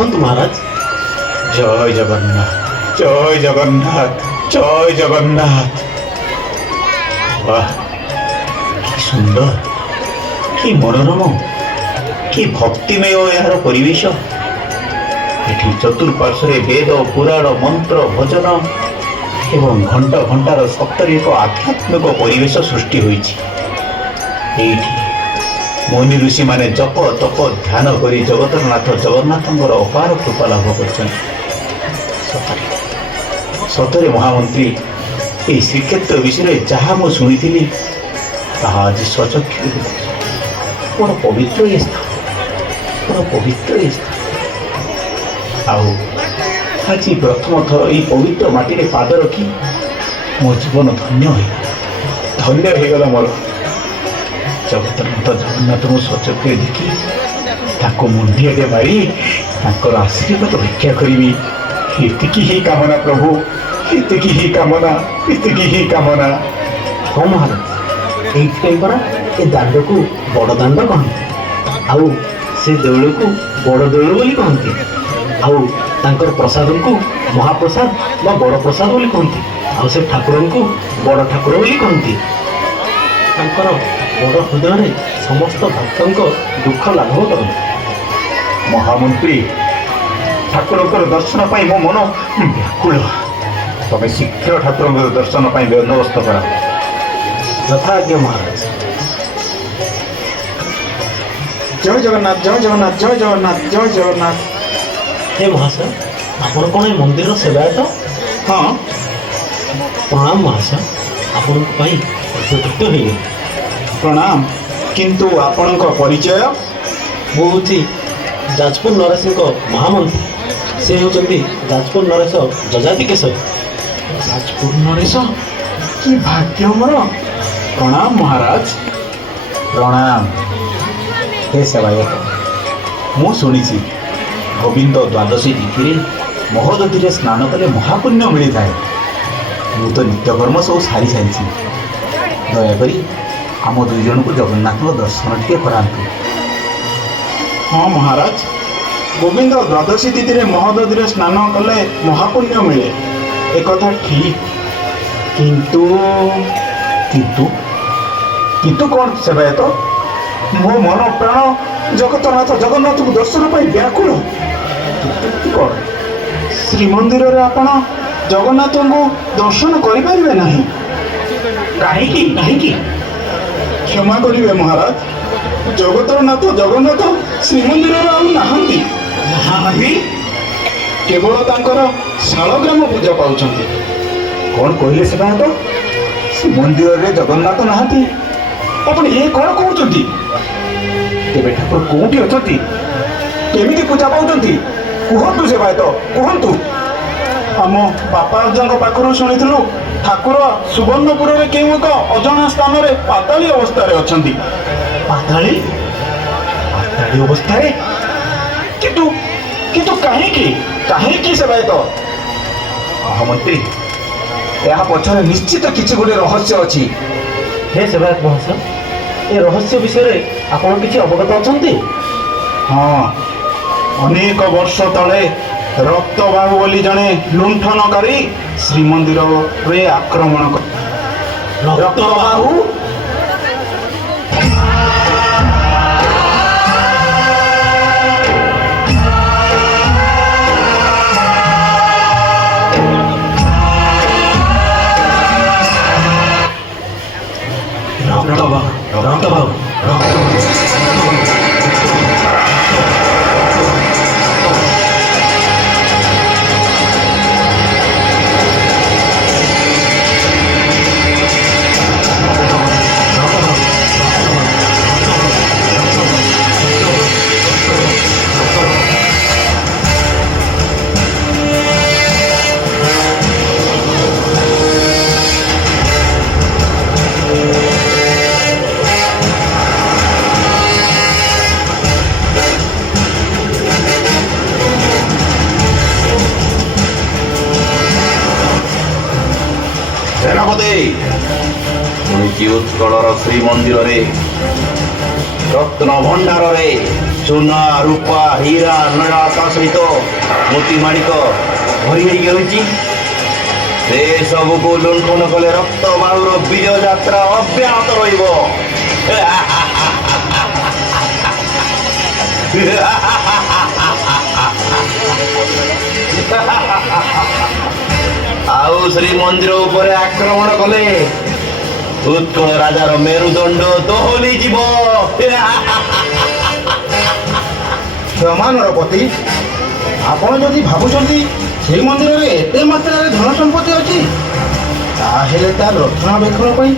ଆସନ୍ତୁ ମହାରାଜ। ଜୟ ଜଗନ୍ନାଥ, ଜୟ ଜଗନ୍ନାଥ, ଜୟ ଜଗନ୍ନାଥ। ବାଃ, କି ସୁନ୍ଦର, କି ମନୋରମ, କି ଭକ୍ତିମୟ ଏହାର ପରିବେଶ। ଏଠି ଚତୁଃପାର୍ଶ୍ୱରେ ବେଦ, ପୁରାଣ, ମନ୍ତ୍ର, ଭଜନ ଏବଂ ଘଣ୍ଟ ଘଣ୍ଟାର ଶବ୍ଦରେ ଏକ ଆଧ୍ୟାତ୍ମିକ ପରିବେଶ ସୃଷ୍ଟି ହୋଇଛି। ଏଇଠି ମୁନି ଋଷିମାନେ ଜପ ତପ ଧ୍ୟାନ କରି ଜଗତର ନାଥ ଜଗନ୍ନାଥଙ୍କର ଅପାର କୃପା ଲାଭ କରିଛନ୍ତି। ସତରେ ସତରେ ମହାମନ୍ତ୍ରୀ, ଏହି ଶ୍ରୀକ୍ଷେତ୍ର ବିଷୟରେ ଯାହା ମୁଁ ଶୁଣିଥିଲି ତାହା ଆଜି ସ୍ୱଚକ୍ଷୁରେ ଦେଖୁଛି। ବଡ଼ ପବିତ୍ର ଏ ସ୍ଥାନ, ବଡ଼ ପବିତ୍ର ଏ ସ୍ଥାନ। ଆଉ ଆଜି ପ୍ରଥମ ଥର ଏହି ପବିତ୍ର ମାଟିରେ ପାଦ ରଖି ମୋ ଜୀବନ ଧନ୍ୟ ହେଇଗଲା ମୋର। ଜଗତରନାଥ ଜଗନ୍ନାଥଙ୍କୁ ସ୍ୱଚକ୍ଷୁରେ ଦେଖି ତାଙ୍କୁ ମୁଣ୍ଡିଆଟେ ମାରି ତାଙ୍କର ଆଶୀର୍ବାଦ ଭିକ୍ଷା କରିବି। ଏତିକି ହିଁ କାମନା ପ୍ରଭୁ, ଏତିକି ହିଁ କାମନା, ଏତିକି ହିଁ କାମନା। ହଁ ମହାରାଜ, ଏଇଥିପାଇଁ ପରା ଏ ଦାଣ୍ଡକୁ ବଡ଼ ଦାଣ୍ଡ କହନ୍ତି, ଆଉ ସେ ଦେଉଳକୁ ବଡ଼ ଦେଉଳ ବୋଲି କହନ୍ତି, ଆଉ ତାଙ୍କର ପ୍ରସାଦଙ୍କୁ ମହାପ୍ରସାଦ ବା ବଡ଼ ପ୍ରସାଦ ବୋଲି କହନ୍ତି, ଆଉ ସେ ଠାକୁରଙ୍କୁ ବଡ଼ ଠାକୁର ବୋଲି କହନ୍ତି। ତାଙ୍କର ବଡ଼ ହୃଦୟରେ ସମସ୍ତ ଭକ୍ତଙ୍କ ଦୁଃଖ ଲାଘବ କରନ୍ତି। ମହାମନ୍ତ୍ରୀ, ଠାକୁରଙ୍କର ଦର୍ଶନ ପାଇଁ ମୋ ମନ ବ୍ୟାକୁଳ। ତମେ ଶୀଘ୍ର ଠାକୁରଙ୍କର ଦର୍ଶନ ପାଇଁ ବନ୍ଦୋବସ୍ତ କର। ଯଥାଜ୍ଞ ମହାରାଜ। ଜୟ ଜଗନ୍ନାଥ, ଜୟ ଜଗନ୍ନାଥ, ଜୟ ଜଗନ୍ନାଥ, ଜୟ ଜଗନ୍ନାଥ। ହେ ମହାଶୟ, ଆପଣ କ'ଣ ଏ ମନ୍ଦିରର ସେବାୟତ? ହଁ, ପ୍ରଣାମ ମହାଶୟ, ଆପଣଙ୍କ ପାଇଁ ଉପକୃତ ହେଇଗଲି। ପ୍ରଣାମ। କିନ୍ତୁ ଆପଣଙ୍କ ପରିଚୟ? ମୁଁ ହେଉଛି ଯାଜପୁର ନରେଶଙ୍କ ମହାମନ୍ତ୍ରୀ। ସେ ହେଉଛନ୍ତି ଯାଜପୁର ନରେଶ ଯଯାତି କେଶରୀ। ଯାଜପୁର ନରେଶ? କି ଭାଗ୍ୟ ମୋର! ପ୍ରଣାମ ମହାରାଜ। ପ୍ରଣାମ। ହେ ସେବାୟତ, ମୁଁ ଶୁଣିଛି ଗୋବିନ୍ଦ ଦ୍ୱାଦଶୀ ତିଥିରେ ମହୋଦଧିରେ ସ୍ନାନ କଲେ ମହାପୁଣ୍ୟ ମିଳିଥାଏ। ମୁଁ ତ ନିତ୍ୟକର୍ମ ସବୁ ସାରି ସାରିଛି। ଦୟାକରି ଆମ ଦୁଇ ଜଣଙ୍କୁ ଜଗନ୍ନାଥଙ୍କ ଦର୍ଶନ ଟିକେ କରାନ୍ତୁ। ହଁ ମହାରାଜ, ଗୋବିନ୍ଦ ଦ୍ୱାଦଶୀ ତିଥିରେ ମହୋଦଧିରେ ସ୍ନାନ କଲେ ମହାପୁଣ୍ୟ ମିଳେ, ଏକଥା ଠିକ୍। କିନ୍ତୁ କିନ୍ତୁ କିନ୍ତୁ କ'ଣ ସେବାୟତ? ମୋ ମନ ପ୍ରାଣ ଜଗତନାଥ ଜଗନ୍ନାଥଙ୍କୁ ଦର୍ଶନ ପାଇଁ ବ୍ୟାକୁଳ। କିନ୍ତୁ କ'ଣ? ଶ୍ରୀମନ୍ଦିରରେ ଆପଣ ଜଗନ୍ନାଥଙ୍କୁ ଦର୍ଶନ କରିପାରିବେ ନାହିଁ। କାହିଁକି କାହିଁକି? କ୍ଷମା କରିବେ ମହାରାଜ, ଜଗତର ନାଥ ଜଗନ୍ନାଥ ଶ୍ରୀମନ୍ଦିରରେ ଆଉ ନାହାନ୍ତି। ନାହାନ୍ତି? କେବଳ ତାଙ୍କର ଶାଳଗ୍ରାମ ପୂଜା ପାଉଛନ୍ତି। କ'ଣ କହିଲେ ସେବାୟତ? ଶ୍ରୀମନ୍ଦିରରେ ଜଗନ୍ନାଥ ନାହାନ୍ତି? ଆପଣ ଏ କ'ଣ କହୁଛନ୍ତି? ତେବେ ଠାକୁର କୋଉଠି ଅଛନ୍ତି? କେମିତି ପୂଜା ପାଉଛନ୍ତି? କୁହନ୍ତୁ ସେବାୟତ, କୁହନ୍ତୁ। ଆମ ବାପା ଅଜାଙ୍କ ପାଖରୁ ଶୁଣିଥିଲୁ ଠାକୁର ସୁବର୍ଣ୍ଣପୁରରେ କେଉଁ ଏକ ଅଜଣା ସ୍ଥାନରେ ପାତାଳି ଅବସ୍ଥାରେ ଅଛନ୍ତି। ପାତାଳି? ପାତାଳି ଅବସ୍ଥାରେ? କିନ୍ତୁ କିନ୍ତୁ କାହିଁକି କାହିଁକି ସେବାୟତ? ମହାମନ୍ତ୍ରୀ, ଏହା ପଛରେ ନିଶ୍ଚିତ କିଛି ଗୋଟେ ରହସ୍ୟ ଅଛି। ହେ ସେବାୟତ ମହାଶୟ, ଏ ରହସ୍ୟ ବିଷୟରେ ଆପଣ କିଛି ଅବଗତ ଅଛନ୍ତି? ହଁ, ଅନେକ ବର୍ଷ ତଳେ ରକ୍ତବାହୁ ବୋଲି ଜଣେ ଲୁଣ୍ଠନକାରୀ ଶ୍ରୀମନ୍ଦିରରେ ଆକ୍ରମଣ କଲେ। ରକ୍ତବାହୁ? ସେନାପତି, ଶୁଣିଛି ଉତ୍କଳର ଶ୍ରୀମନ୍ଦିରରେ ରତ୍ନ ଭଣ୍ଡାରରେ ସୁନା ରୂପା ହୀରା ନଡ଼ା ତା ସହିତ ମୋତି ମାଣିକ ଭରି ହେଇକି ରହିଛି। ସେ ସବୁକୁ ଲୁଣ୍ଠନ କଲେ ରକ୍ତ ବାହୁର ବିଜୟ ଯାତ୍ରା ଅବ୍ୟାହତ ରହିବ। ଆଉ ଶ୍ରୀମନ୍ଦିର ଉପରେ ଆକ୍ରମଣ କଲେ ଉତ୍କଳ ରାଜାର ମେରୁଦଣ୍ଡ ଦୋହଲି ଯିବ। କ୍ଷମା ନରପତି, ଆପଣ ଯଦି ଭାବୁଛନ୍ତି ଶ୍ରୀମନ୍ଦିରରେ ଏତେ ମାତ୍ରାରେ ଧନ ସମ୍ପତ୍ତି ଅଛି, ତାହେଲେ ତାର ରକ୍ଷଣାବେକ୍ଷଣ ପାଇଁ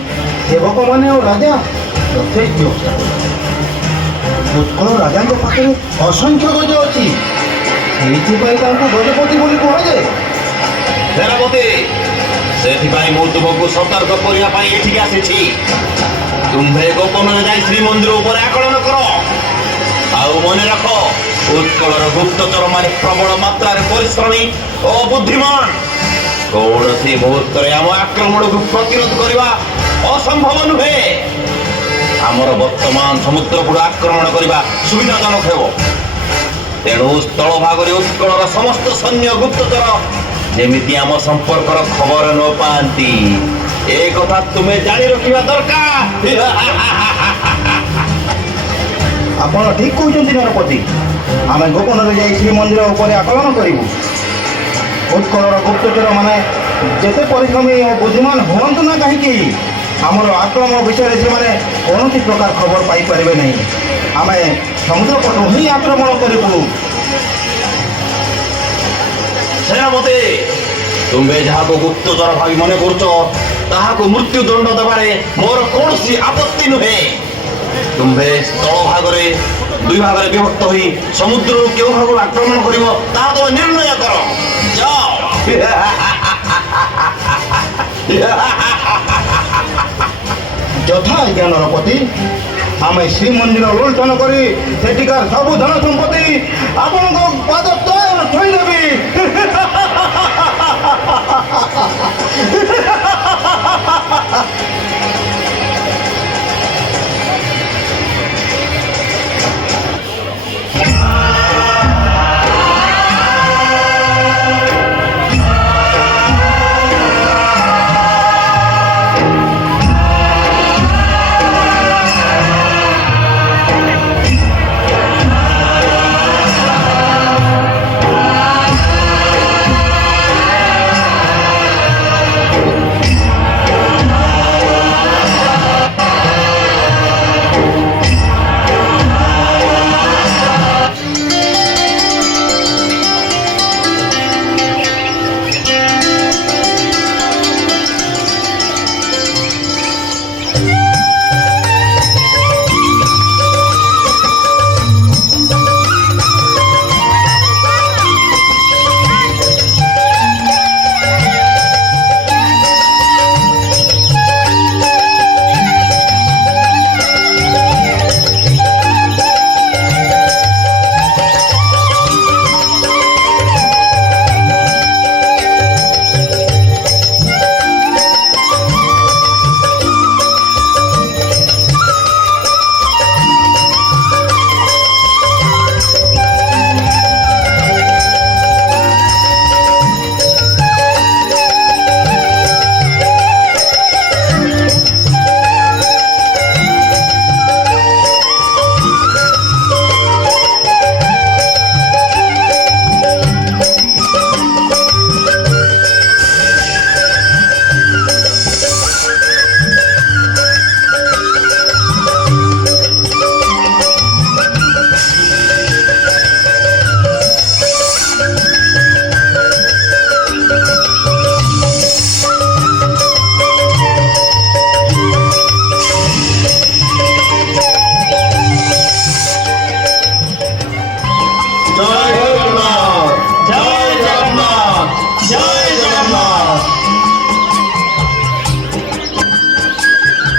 ସେବକମାନେ ଓ ରାଜା ଯଥେଷ୍ଟ ବ୍ୟବସ୍ଥା କରିବେ। ଉତ୍କଳ ରାଜାଙ୍କ ପାଖରେ ଅସଂଖ୍ୟ ଗଜ ଅଛି, ସେଇଥିପାଇଁ ତାଙ୍କୁ ଗଜପତି ବୋଲି କୁହାଯାଏ। ସେନାପତି, ସେଥିପାଇଁ ମୁଁ ତୁମକୁ ସତର୍କ କରିବା ପାଇଁ ଏଠିକି ଆସିଛି। ତୁମ୍ଭେ ଗୋପନରେ ଯାଇ ଶ୍ରୀମନ୍ଦିର ଉପରେ ଆକଳନ କର। ଆଉ ମନେ ରଖ, ଉତ୍କଳର ଗୁପ୍ତଚର ମାନେ ପ୍ରବଳ ମାତ୍ରାରେ ପରିଶ୍ରମୀ ଓ ବୁଦ୍ଧିମାନ। କୌଣସି ମୁହୂର୍ତ୍ତରେ ଆମ ଆକ୍ରମଣକୁ ପ୍ରତିରୋଧ କରିବା ଅସମ୍ଭବ ନୁହେଁ। ଆମର ବର୍ତ୍ତମାନ ସମୁଦ୍ରକୂଳ ଆକ୍ରମଣ କରିବା ସୁବିଧାଜନକ ହେବ। ତେଣୁ ସ୍ଥଳ ଭାଗରେ ଉତ୍କଳର ସମସ୍ତ ସୈନ୍ୟ ଗୁପ୍ତଚର ଯେମିତି ଆମ ସମ୍ପର୍କର ଖବର ନ ପାଆନ୍ତି, ଏ କଥା ତୁମେ ଜାଣି ରଖିବା ଦରକାର। ଆପଣ ଠିକ କହୁଛନ୍ତି ନରପତି, ଆମେ ଗୋପନରେ ଯାଇ ଶ୍ରୀମନ୍ଦିର ଉପରେ ଆକଳନ କରିବୁ। ଉତ୍କଳର ଗୁପ୍ତଚର ମାନେ ଯେତେ ପରିଶ୍ରମୀ ଓ ବୁଦ୍ଧିମାନ ହୁଅନ୍ତୁ ନା କାହିଁକି, ଆମର ଆକ୍ରମଣ ବିଷୟରେ ସେମାନେ କୌଣସି ପ୍ରକାର ଖବର ପାଇପାରିବେ ନାହିଁ। ଆମେ ସମୁଦ୍ର ପଟୁ ହିଁ ଆକ୍ରମଣ କରିବୁ। ସେନାପତି, ତୁମେ ଯାହାକୁ ଗୁପ୍ତଚର ଭାବି ମନେ କରୁଛ, ତାହାକୁ ମୃତ୍ୟୁଦଣ୍ଡ ଦେବାରେ ମୋର କୌଣସି ଆପତ୍ତି ନୁହେଁ। ତୁମ୍ଭେ ସ୍ଥଳ ଭାଗରେ ଦୁଇ ଭାଗରେ ବିଭକ୍ତ ହୋଇ ସମୁଦ୍ରରୁ କେଉଁ ଭାଗରୁ ଆକ୍ରମଣ କରିବ ତାହା ତୁମେ ନିର୍ଣ୍ଣୟ କର। ଯାଅ। ଯଥା ଆଜ୍ଞା ନରପତି, ଆମେ ଶ୍ରୀମନ୍ଦିର ଲୁଣ୍ଠନ କରି ସେଠିକାର ସବୁ ଧନ ସମ୍ପତ୍ତି ଆପଣଙ୍କ ପାଦ ତଳେ ଥୋଇଦେବି।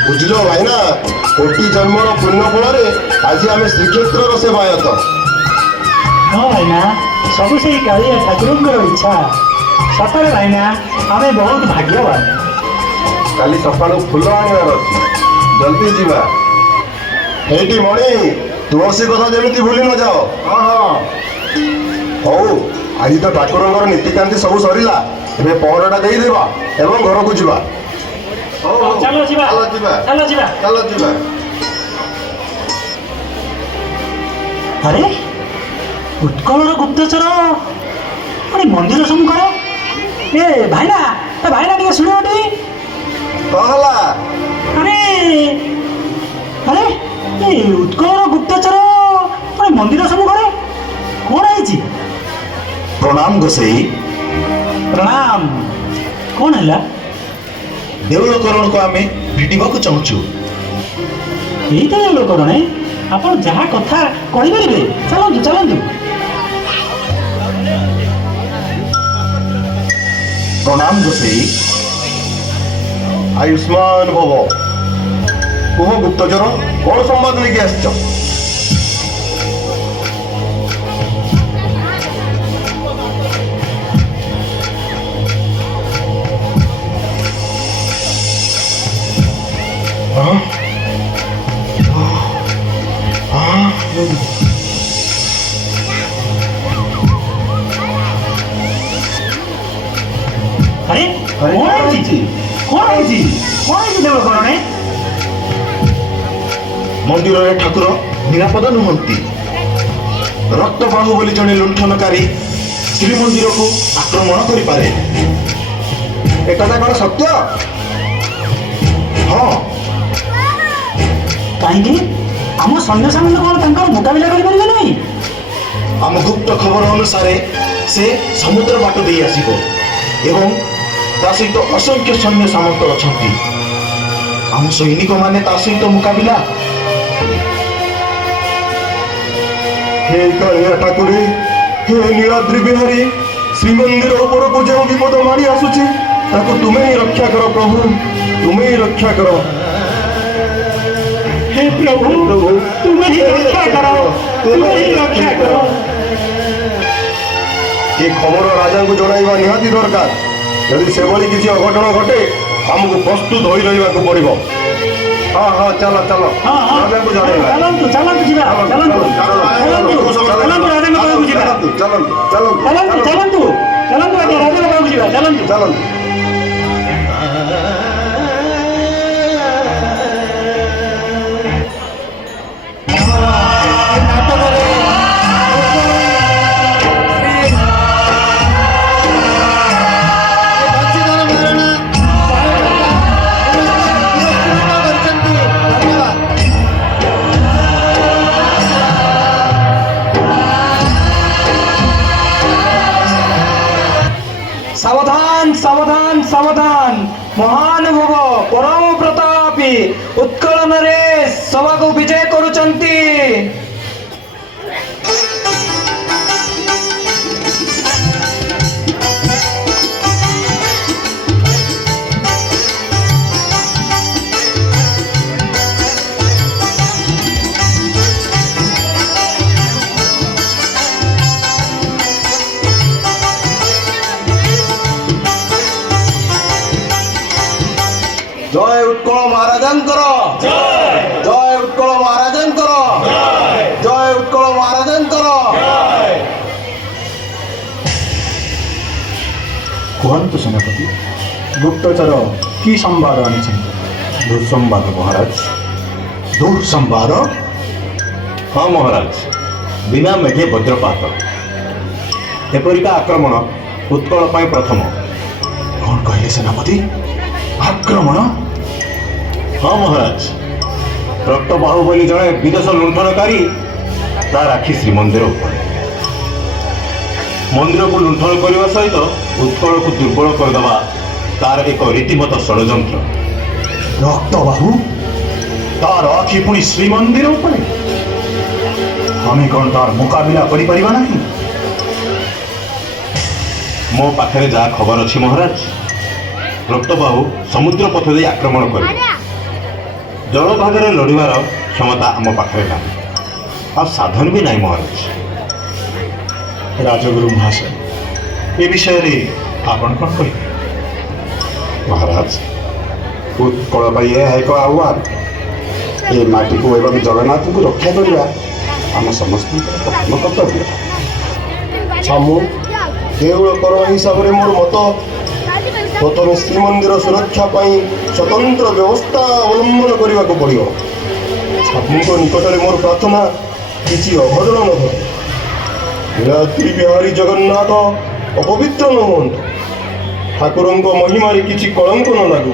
ବୁଝିଲ ଭାଇନା, କୋଟି ଜନ୍ମର ପୁଣ୍ୟ ଫଳରେ ଆଜି ଆମେ ଶ୍ରୀକ୍ଷେତ୍ରର ସେବାୟତ। ହଁ ଭାଇନା, ସବୁ ସେଇ କାଳିଆ ଠାକୁରଙ୍କର ଇଚ୍ଛା। ସତରେ ଭାଇନା, ଆମେ ବହୁତ ଭାଗ୍ୟବାନ। କାଲି ସକାଳୁ ଫୁଲ ଆଣିବାର ଅଛି, ଜଲ୍ଦି ଯିବା। ହେଇଟି ମଣି, ତୁଳସୀ କଥା ଯେମିତି ଭୁଲି ନ ଯାଅ। ହଁ ହଁ। ହଉ, ଆଜି ତ ଠାକୁରଙ୍କର ନୀତିକାନ୍ତି ସବୁ ସରିଲା। ଏବେ ପହଁରାଟା ଦେଇଦେବା ଏବଂ ଘରକୁ ଯିବା। ହଉ ହଉ। ଚାଲ ଯିବା ଚାଲ ଯିବା। ଚାଲ ଯିବା। ଚାଲ ଯିବା। ଆରେ ଉତ୍କଳର ଗୁପ୍ତଚର ପୁଣି ମନ୍ଦିର ସମ୍ମୁଖରେ। ଏ ଭାଇନା ଟିକେ ଶୁଣିବ ଟି। କଣ ହେଲା? ଆରେ ଆରେ ଏ ଉତ୍କଳର ଗୁପ୍ତଚର ପୁଣି ମନ୍ଦିର ସମ୍ମୁଖରେ କଣ ହେଇଛି? ପ୍ରଣାମ ଗୋସେଇ। ପ୍ରଣାମ। କଣ ହେଲା? ଦେଉଳକରଣକୁ ଆମେ ଭେଟିବାକୁ ଚାହୁଁଛୁ। ଏଇ ତ ଲୋକରଣେ, ଆପଣ ଯାହା କଥା କହିପାରିବେ। ଚାଲନ୍ତୁ ଚାଲନ୍ତୁ। ପ୍ରଣାମ ଗୋସେଇ। ଆୟୁଷ୍ମାନ ଭବ। କୁହ ଗୁପ୍ତଚର, କଣ ସମ୍ବାଦ ନେଇକି ଆସିଛ? ଆରେ କଣ ହେଇଛି? କଣ ହେଇଛି? କଣ ହେଇଛି ଦେବକରଣେ? ମନ୍ଦିରରେ ଠାକୁର ନିରାପଦ ନୁହନ୍ତି। ରକ୍ତବାହୁ ବୋଲି ଜଣେ ଲୁଣ୍ଠନକାରୀ ଶ୍ରୀମନ୍ଦିରକୁ ଆକ୍ରମଣ କରିପାରେ। ଏକଥା କଣ ସତ୍ୟ? ହଁ, କାହିଁକି? ଆମ ସୈନ୍ୟ ସାମନ୍ତ କଣ ତାଙ୍କର ମୁକାବିଲା କରିପାରିବେ ନାହିଁ? ଆମ ଗୁପ୍ତ ଖବର ଅନୁସାରେ ସେ ସମୁଦ୍ର ବାଟ ଦେଇ ଆସିବ ଏବଂ ତା ସହିତ ଅସଂଖ୍ୟ ସୈନ୍ୟ ସାମନ୍ତ ଅଛନ୍ତି। ଆମ ସୈନିକମାନେ ତା ସହିତ ମୁକାବିଲା। ହେ କାଳିଆ ଠାକୁରେ, ହେ ନୀଳାଦ୍ରି ବିହାରୀ, ଶ୍ରୀମନ୍ଦିର ଉପରକୁ ଯେଉଁ ବିପଦ ମାଡ଼ି ଆସୁଛି ତାକୁ ତୁମେ ହିଁ ରକ୍ଷା କର ପ୍ରଭୁ, ତୁମେ ହିଁ ରକ୍ଷା କର। हे प्रभु तुम्हें ही रक्षा करो, तुम्हें ही रक्षा करो। ଏ ଖବର ରାଜାଙ୍କୁ ଜଣାଇବା ନିହାତି ଦରକାର। ଯଦି ସେଭଳି କିଛି ଅଘଟଣ ଘଟେ ଆମକୁ ପ୍ରସ୍ତୁତ ହୋଇ ରହିବାକୁ ପଡ଼ିବ। ହଁ ହଁ, ଚାଲ ଚାଲ, हाँ हाँ ରାଜାଙ୍କୁ ଜଣାଇବା। ଚାଲନ୍ତୁ ଚାଲନ୍ତୁ ଯିବା। ଚାଲନ୍ତୁ ଚାଲନ୍ତୁ ଚାଲନ୍ତୁ ରାଜାଙ୍କ ପାଖକୁ ଯିବା। ଚାଲନ୍ତୁ ଚାଲନ୍ତୁ ଚାଲନ୍ତୁ ଚାଲନ୍ତୁ ଚାଲନ୍ତୁ ଚାଲନ୍ତୁ ଆଜ୍ଞା ରାଜାଙ୍କ ପାଖକୁ ଯିବା। ଚାଲନ୍ତୁ। ଚାଲନ୍ତୁ। সাবধান সাবধান সাবধান মহানুভব পরম প্রতাপী উৎকଳନରେ ସଭାକୁ ବିଜୟ କରୁଛନ୍ତି। ଜୟ ଉତ୍କଳ ମହାରାଜାଙ୍କର, ଜୟ ଉତ୍କଳ ମହାରାଜାଙ୍କର, ଜୟ ଉତ୍କଳ ମହାରାଜାଙ୍କର। କୁହନ୍ତୁ ସେନାପତି, ଗୁପ୍ତଚର କି ସମ୍ବାଦ ଆଣିଛନ୍ତି? ଦୁଃସମ୍ବାଦ ମହାରାଜ। ଦୁଃସମ୍ବାଦ? ହଁ ମହାରାଜ, ବିନା ମେଘେ ବଜ୍ରପାତ। ଏପରିକା ଆକ୍ରମଣ ଉତ୍କଳ ପାଇଁ ପ୍ରଥମ। କଣ କହିଲେ ସେନାପତି? ଆକ୍ରମଣ? ହଁ ମହାରାଜ, ରକ୍ତବାହୁ ବୋଲି ଜଣେ ବିଦେଶ ଲୁଣ୍ଠନକାରୀ ତାର ଆଖି ଶ୍ରୀମନ୍ଦିର ଉପରେ। ମନ୍ଦିରକୁ ଲୁଣ୍ଠନ କରିବା ସହିତ ଉତ୍କଳକୁ ଦୁର୍ବଳ କରିଦେବା ତାର ଏକ ରୀତିମତ ଷଡ଼ଯନ୍ତ୍ର। ରକ୍ତବାହୁ? ତାର ଆଖି ପୁଣି ଶ୍ରୀମନ୍ଦିର ଉପରେ। ଆମେ କଣ ତାର ମୁକାବିଲା କରିପାରିବା ନାହିଁ? ମୋ ପାଖରେ ଯାହା ଖବର ଅଛି ମହାରାଜ, ରକ୍ତବାହୁ ସମୁଦ୍ର ପଥ ଦେଇ ଆକ୍ରମଣ କରିବ। ଜଳଭାଗରେ ଲଢ଼ିବାର କ୍ଷମତା ଆମ ପାଖରେ ନାହିଁ, ଆଉ ସାଧନ ବି ନାହିଁ ମହାରାଜ। ରାଜଗୁରୁ ମହାଶୟ, ଏ ବିଷୟରେ ଆପଣ କଣ କହିବେ? ମହାରାଜ, ଉତ୍କଳ ପାଇଁ ଏହା ଏକ ଆହ୍ୱାନ। ଏ ମାଟିକୁ ଏବଂ ଜଗନ୍ନାଥଙ୍କୁ ରକ୍ଷା କରିବା ଆମ ସମସ୍ତଙ୍କର ପ୍ରଥମ କର୍ତ୍ତବ୍ୟ। ସାମୁ ଦେଉଳ କର ହିସାବରେ ମୋର ମତ, ପ୍ରଥମେ ଶ୍ରୀମନ୍ଦିର ସୁରକ୍ଷା ପାଇଁ ସ୍ୱତନ୍ତ୍ର ବ୍ୟବସ୍ଥା ଅବଲମ୍ବନ କରିବାକୁ ପଡ଼ିବ। ସାମୁଙ୍କ ନିକଟରେ ମୋର ପ୍ରାର୍ଥନା, କିଛି ଅଘଟଣ ନ ଘଟେ। ନୀଳାଦ୍ରି ବିହାରୀ ଜଗନ୍ନାଥ ଅପବିତ୍ର ନ ହୁଅନ୍ତୁ। ଠାକୁରଙ୍କ ମହିମାରେ କିଛି କଳଙ୍କ ନ ଲାଗୁ।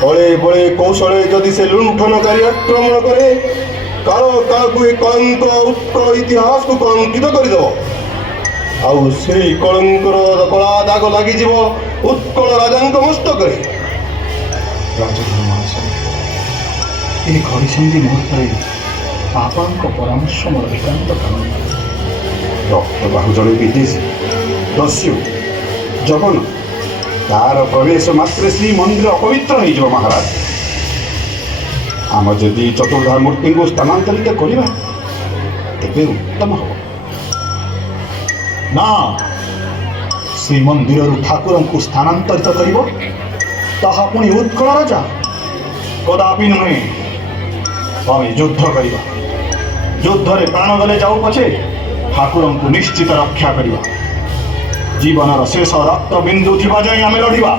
ବଳେ ବଳେ କୌଶଳେ ଯଦି ସେ ଲୁଣ୍ଠନକାରୀ ଆକ୍ରମଣ କରେ, କାଳ କାଳକୁ ଏ କଳଙ୍କ ଉତ୍କଳ ଇତିହାସକୁ କଳଙ୍କିତ କରିଦେବ। ଆଉ ସେଇ କଳଙ୍କର କଳା ଦାଗ ଲାଗିଯିବ ଉତ୍କଳ ରାଜାଙ୍କ ମସ୍ତକରେ। ରାଜଗୁରୁ ମହାଶୟ, ଏହି ଘଡ଼ିସନ୍ଧି ମୁହୂର୍ତ୍ତରେ ଆପଣଙ୍କ ପରାମର୍ଶ ମୋର ଏକାନ୍ତ କାମ। ରକ୍ତ ବାହୁ ଜଣେ ବିଦେଶୀ ଦସ୍ୟୁ ଜଗନ, ତାର ପ୍ରବେଶ ମାତ୍ରେ ଶ୍ରୀମନ୍ଦିର ଅପବିତ୍ର ହେଇଯିବ ମହାରାଜ। ଆମ ଯଦି ଚତୁର୍ଦ୍ଧା ମୂର୍ତ୍ତିଙ୍କୁ ସ୍ଥାନାନ୍ତରିତ କରିବା ତେବେ ଉତ୍ତମ ହେବ। ନା, ଶ୍ରୀମନ୍ଦିରରୁ ଠାକୁରଙ୍କୁ ସ୍ଥାନାନ୍ତରିତ କରିବ, ତାହା ପୁଣି ଉତ୍କଳ ରାଜା? କଦାପି ନୁହେଁ। ଆମେ ଯୁଦ୍ଧ କରିବା। ଯୁଦ୍ଧରେ ପ୍ରାଣ ଗଲେ ଯାଉ ପଛେ ଠାକୁରଙ୍କୁ ନିଶ୍ଚିତ ରକ୍ଷା କରିବା। ଜୀବନର ଶେଷ ରକ୍ତ ବିନ୍ଦୁ ଥିବା ଯାଏ ଆମେ ଲଢ଼ିବା।